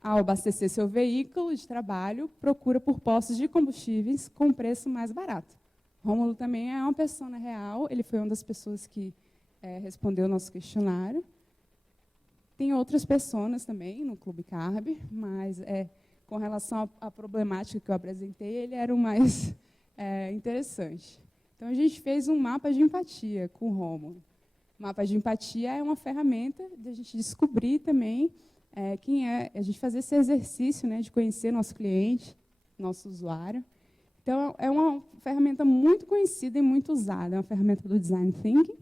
Ao abastecer seu veículo de trabalho, procura por postos de combustíveis com preço mais barato. Rômulo também é uma persona real, ele foi uma das pessoas que respondeu o nosso questionário. Tem outras personas também no Clube Carb, mas com relação à problemática que eu apresentei, ele era o mais interessante. Então, a gente fez um mapa de empatia com o Rômulo. O mapa de empatia é uma ferramenta de a gente descobrir também quem é, a gente fazer esse exercício, né, de conhecer nosso cliente, nosso usuário. Então, é uma ferramenta muito conhecida e muito usada, é uma ferramenta do Design Thinking,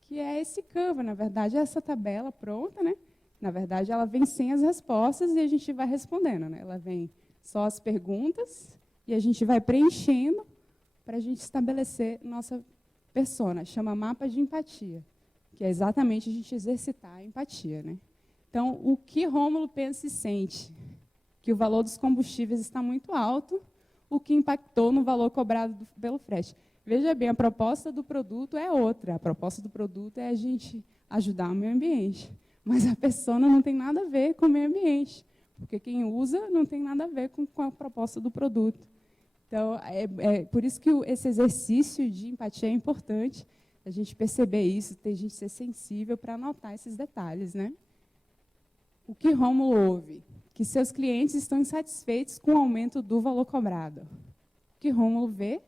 que é esse Canva, na verdade, é essa tabela pronta, né? Na verdade, ela vem sem as respostas e a gente vai respondendo, né? Ela vem só as perguntas e a gente vai preenchendo para a gente estabelecer nossa persona. Chama mapa de empatia, que é exatamente a gente exercitar a empatia, né? Então, o que Rômulo pensa e sente? Que o valor dos combustíveis está muito alto, o que impactou no valor cobrado pelo frete. Veja bem, a proposta do produto é outra. A proposta do produto é a gente ajudar o meio ambiente. Mas a persona não tem nada a ver com o meio ambiente, porque quem usa não tem nada a ver com a proposta do produto. Então, por isso que esse exercício de empatia é importante, a gente perceber isso, a gente ser sensível para anotar esses detalhes, né? O que Rômulo ouve? Que seus clientes estão insatisfeitos com o aumento do valor cobrado. O que Rômulo vê?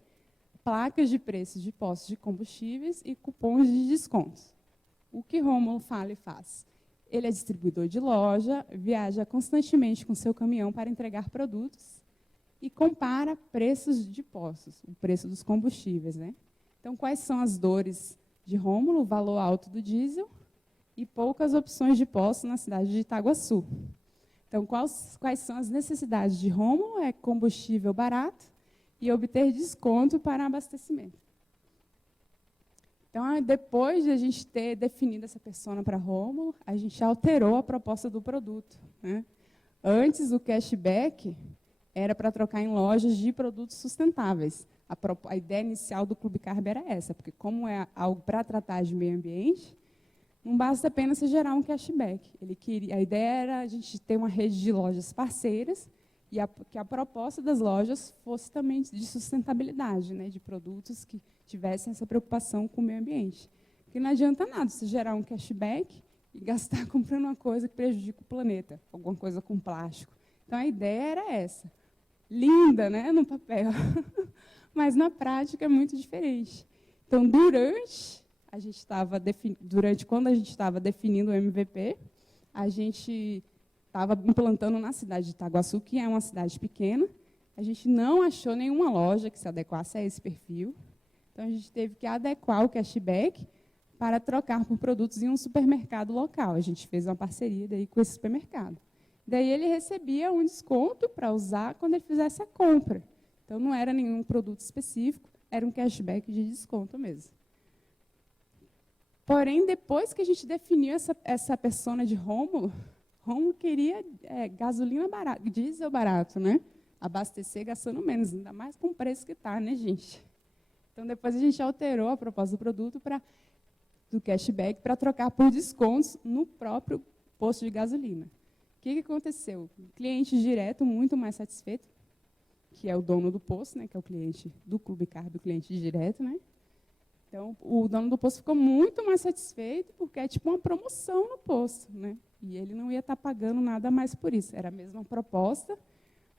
Placas de preços de postos de combustíveis e cupons de descontos. O que Rômulo fala e faz? Ele é distribuidor de loja, viaja constantemente com seu caminhão para entregar produtos e compara preços de postos, o preço dos combustíveis, né? Então, quais são as dores de Rômulo? O valor alto do diesel e poucas opções de postos na cidade de Itaguaçu. Então, quais são as necessidades de Rômulo? É combustível barato e obter desconto para abastecimento. Então, depois de a gente ter definido essa persona para Rômulo, a gente alterou a proposta do produto, né? Antes, o cashback era para trocar em lojas de produtos sustentáveis. A ideia inicial do Clube Carb era essa, porque como é algo para tratar de meio ambiente, não basta apenas você gerar um cashback. A ideia era a gente ter uma rede de lojas parceiras e que a proposta das lojas fosse também de sustentabilidade, né, de produtos que tivessem essa preocupação com o meio ambiente. Porque não adianta nada você gerar um cashback e gastar comprando uma coisa que prejudica o planeta, alguma coisa com plástico. Então, a ideia era essa. Linda, né, no papel, mas na prática é muito diferente. Então, quando a gente estava definindo o MVP, a gente estava implantando na cidade de Itaguaçu, que é uma cidade pequena, a gente não achou nenhuma loja que se adequasse a esse perfil. Então, a gente teve que adequar o cashback para trocar por produtos em um supermercado local. A gente fez uma parceria daí com esse supermercado. Daí, ele recebia um desconto para usar quando ele fizesse a compra. Então, não era nenhum produto específico, era um cashback de desconto mesmo. Porém, depois que a gente definiu essa persona de Rômulo queria gasolina barata, diesel barato, né? Abastecer gastando menos, ainda mais com o preço que está, né, gente? Então, depois a gente alterou a proposta do produto do cashback para trocar por descontos no próprio posto de gasolina. O que aconteceu? O cliente direto muito mais satisfeito, que é o dono do posto, né, que é o cliente do Clube Carb, o cliente direto, né? Então, o dono do posto ficou muito mais satisfeito, porque é tipo uma promoção no posto, né? E ele não ia estar pagando nada mais por isso. Era a mesma proposta,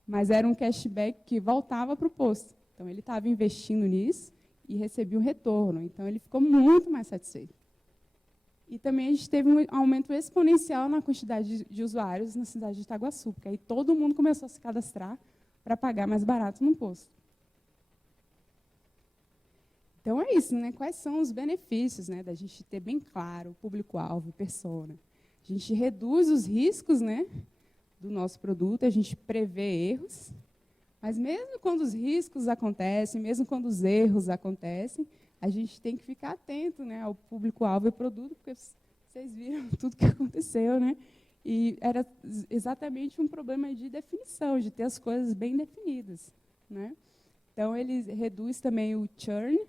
mas era um cashback que voltava para o posto. Então, ele estava investindo nisso e recebia um retorno. Então, ele ficou muito mais satisfeito. E também a gente teve um aumento exponencial na quantidade de usuários na cidade de Itaguaçu, porque aí todo mundo começou a se cadastrar para pagar mais barato no posto. Então, é isso, né? Quais são os benefícios, né, da gente ter bem claro o público-alvo e persona? A gente reduz os riscos, né, do nosso produto, a gente prevê erros, mas mesmo quando os riscos acontecem, mesmo quando os erros acontecem, a gente tem que ficar atento, né, ao público-alvo e produto, porque vocês viram tudo que aconteceu, né? E era exatamente um problema de definição, de ter as coisas bem definidas, né? Então, ele reduz também o churn.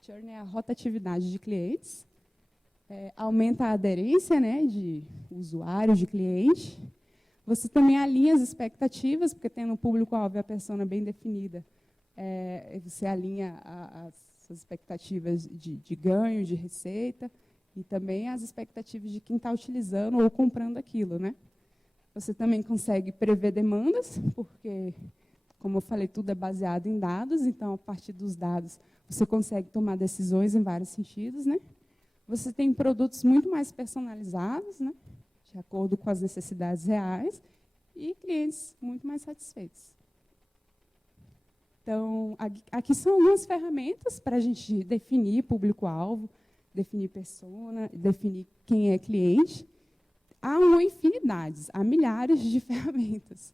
Churn é a rotatividade de clientes. Aumenta a aderência, né, de usuário, de cliente. Você também alinha as expectativas, porque tendo um público-alvo e a persona bem definida, você alinha as suas expectativas de ganho, de receita, e também as expectativas de quem está utilizando ou comprando aquilo, né? Você também consegue prever demandas, porque, como eu falei, tudo é baseado em dados, então, a partir dos dados, você consegue tomar decisões em vários sentidos, né? Você tem produtos muito mais personalizados, né, de acordo com as necessidades reais, e clientes muito mais satisfeitos. Então, aqui são algumas ferramentas para a gente definir público-alvo, definir persona, definir quem é cliente. Há uma infinidade, há milhares de ferramentas.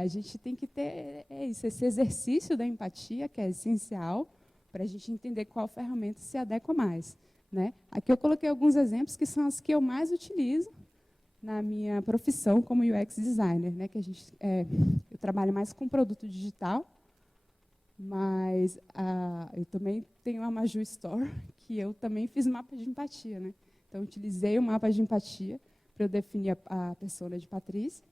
A gente tem que ter esse exercício da empatia, que é essencial, para a gente entender qual ferramenta se adequa mais, né? Aqui eu coloquei alguns exemplos que são as que eu mais utilizo na minha profissão como UX designer, né? Que eu trabalho mais com produto digital, mas eu também tenho a Maju Store, que eu também fiz mapa de empatia, né? Então, utilizei o mapa de empatia para eu definir a persona de Patrícia.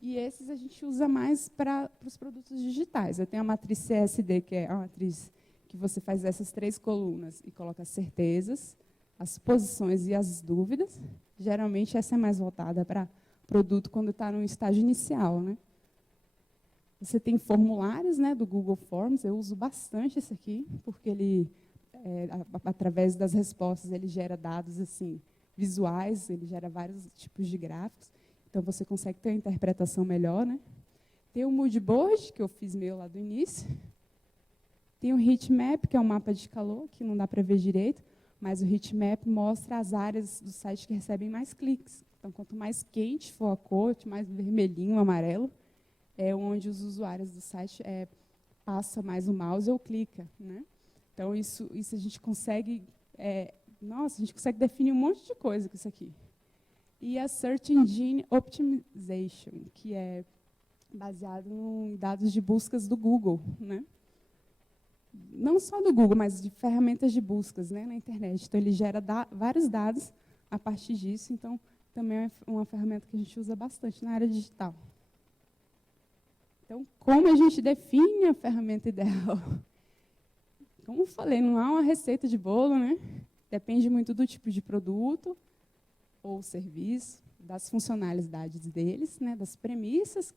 E esses a gente usa mais para os produtos digitais. Eu tenho a matriz CSD, que é a matriz que você faz essas 3 colunas e coloca as certezas, as suposições e as dúvidas. Geralmente, essa é mais voltada para produto quando está no estágio inicial, né? Você tem formulários, né, do Google Forms. Eu uso bastante esse aqui, porque ele, através das respostas, ele gera dados assim, visuais, ele gera vários tipos de gráficos. Então, você consegue ter uma interpretação melhor, né? Tem o Moodboard, que eu fiz meu lá do início. Tem o Heatmap, que é um mapa de calor, que não dá para ver direito, mas o Heatmap mostra as áreas do site que recebem mais cliques. Então, quanto mais quente for a cor, mais vermelhinho, amarelo, é onde os usuários do site passam mais o mouse ou clica, né? Então, isso a gente consegue... a gente consegue definir um monte de coisa com isso aqui. E a Search Engine Optimization, que é baseado em dados de buscas do Google, né? Não só do Google, mas de ferramentas de buscas, né, na internet. Então, ele gera vários dados a partir disso. Então, também é uma ferramenta que a gente usa bastante na área digital. Então, como a gente define a ferramenta ideal? Como eu falei, não há uma receita de bolo, né? Depende muito do tipo de produto ou serviço, das funcionalidades deles, né, das premissas.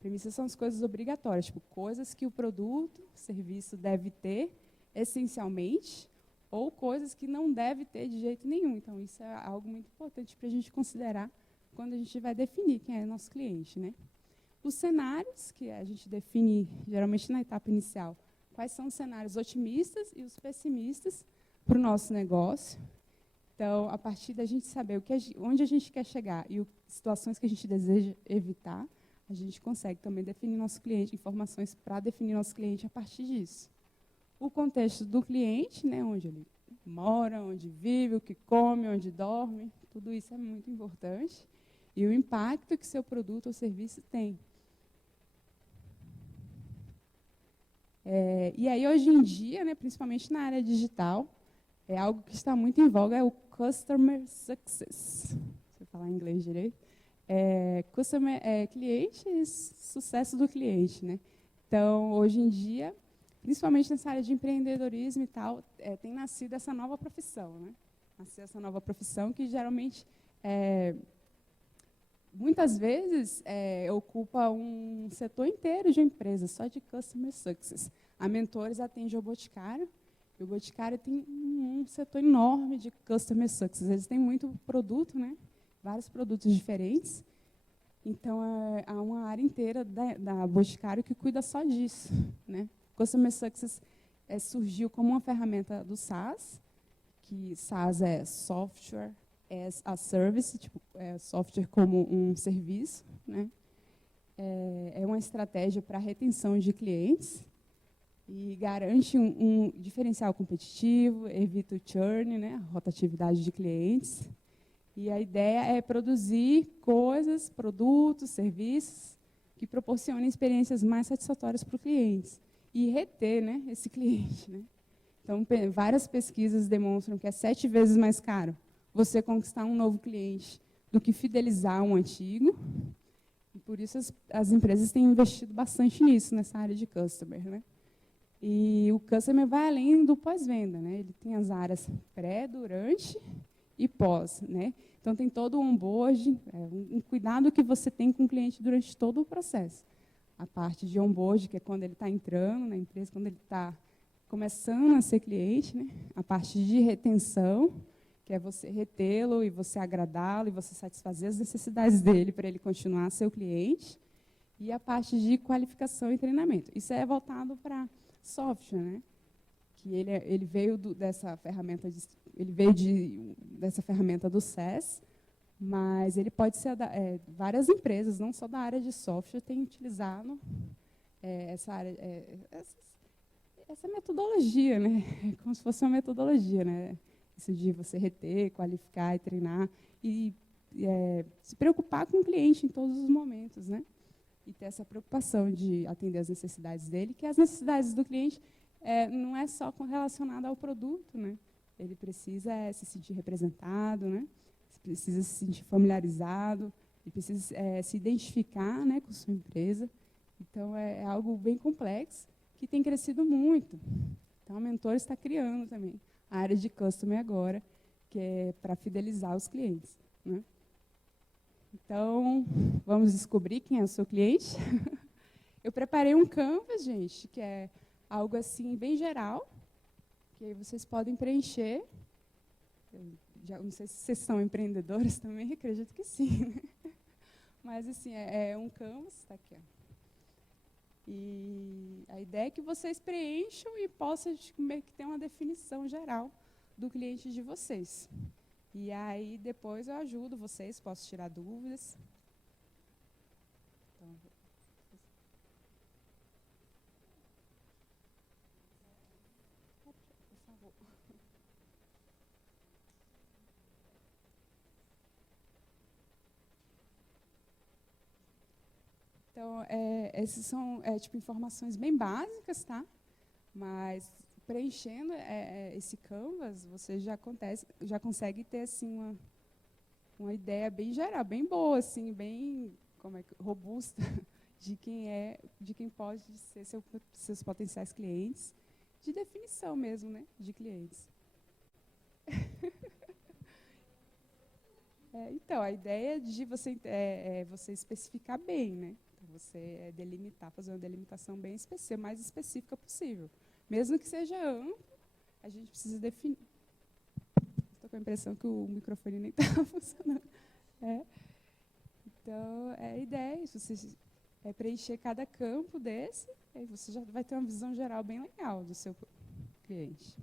Premissas são as coisas obrigatórias, tipo, coisas que o produto, o serviço deve ter, essencialmente, ou coisas que não deve ter de jeito nenhum. Então, isso é algo muito importante para a gente considerar quando a gente vai definir quem é nosso cliente, né? Os cenários, que a gente define, geralmente, na etapa inicial, quais são os cenários otimistas e os pessimistas para o nosso negócio. Então, a partir da gente saber onde a gente quer chegar e situações que a gente deseja evitar, a gente consegue também definir nosso cliente, informações para definir nosso cliente a partir disso. O contexto do cliente, né, onde ele mora, onde vive, o que come, onde dorme, tudo isso é muito importante. E o impacto que seu produto ou serviço tem. E aí, hoje em dia, né, principalmente na área digital, algo que está muito em voga é o Customer Success. Se eu falar em inglês direito. Cliente e sucesso do cliente, né? Então, hoje em dia, principalmente nessa área de empreendedorismo e tal, tem nascido essa nova profissão, né? Nasceu essa nova profissão que geralmente, muitas vezes, ocupa um setor inteiro de uma empresa, só de Customer Success. A Mentores atende ao Boticário, e o Boticário tem um um setor enorme de Customer Success. Eles têm muito produto, né? Vários produtos diferentes. Então, há uma área inteira da Boticário que cuida só disso, né? Customer Success surgiu como uma ferramenta do SaaS, que SaaS é Software as a Service, tipo, software como um serviço, né? É uma estratégia para retenção de clientes e garante um diferencial competitivo, evita o churn, né? A rotatividade de clientes. E a ideia é produzir coisas, produtos, serviços que proporcionem experiências mais satisfatórias para o cliente e reter, né, esse cliente, né? Então, várias pesquisas demonstram que é 7 vezes mais caro você conquistar um novo cliente do que fidelizar um antigo. E por isso as empresas têm investido bastante nisso, nessa área de customer, né? E o customer vai além do pós-venda, né? Ele tem as áreas pré, durante e pós, né? Então, tem todo o onboarding, um cuidado que você tem com o cliente durante todo o processo. A parte de onboarding, que é quando ele está entrando na empresa, quando ele está começando a ser cliente, né? A parte de retenção, que é você retê-lo e você agradá-lo e você satisfazer as necessidades dele para ele continuar a ser o cliente. E a parte de qualificação e treinamento. Isso é voltado para software, né? Que ele veio dessa ferramenta dessa ferramenta do SaaS, mas ele pode ser várias empresas, não só da área de software, têm utilizado essa metodologia, né? Como se fosse uma metodologia, né? Isso de você reter, qualificar e treinar e se preocupar com o cliente em todos os momentos, né? E ter essa preocupação de atender as necessidades dele, que as necessidades do cliente não é só relacionada ao produto, né? Ele precisa se sentir representado, né? Precisa se sentir familiarizado, ele precisa se identificar, né, com sua empresa. Então, é algo bem complexo, que tem crescido muito. Então, a Mentor está criando também a área de Customer agora, que é para fidelizar os clientes, né? Então, vamos descobrir quem é o seu cliente. Eu preparei um Canvas, gente, que é algo assim bem geral, que aí vocês podem preencher. Não sei se vocês são empreendedores também, acredito que sim, né? Mas, assim, é um Canvas, está aqui, ó. E a ideia é que vocês preencham e possam meio que ter uma definição geral do cliente de vocês. E aí, depois eu ajudo vocês, posso tirar dúvidas. Então, por favor. Então, essas são tipo informações bem básicas, tá? Mas preenchendo esse Canvas, você já consegue ter assim uma ideia bem geral, bem boa, assim, bem robusta de quem pode ser seus potenciais clientes, de definição mesmo, né, de clientes. Então, a ideia é de você especificar bem, né? Então, você delimitar, fazer uma delimitação bem específica, mais específica possível. Mesmo que seja amplo, a gente precisa definir. Estou com a impressão que o microfone nem está funcionando. Então, a ideia é isso, você preencher cada campo desse, aí você já vai ter uma visão geral bem legal do seu cliente.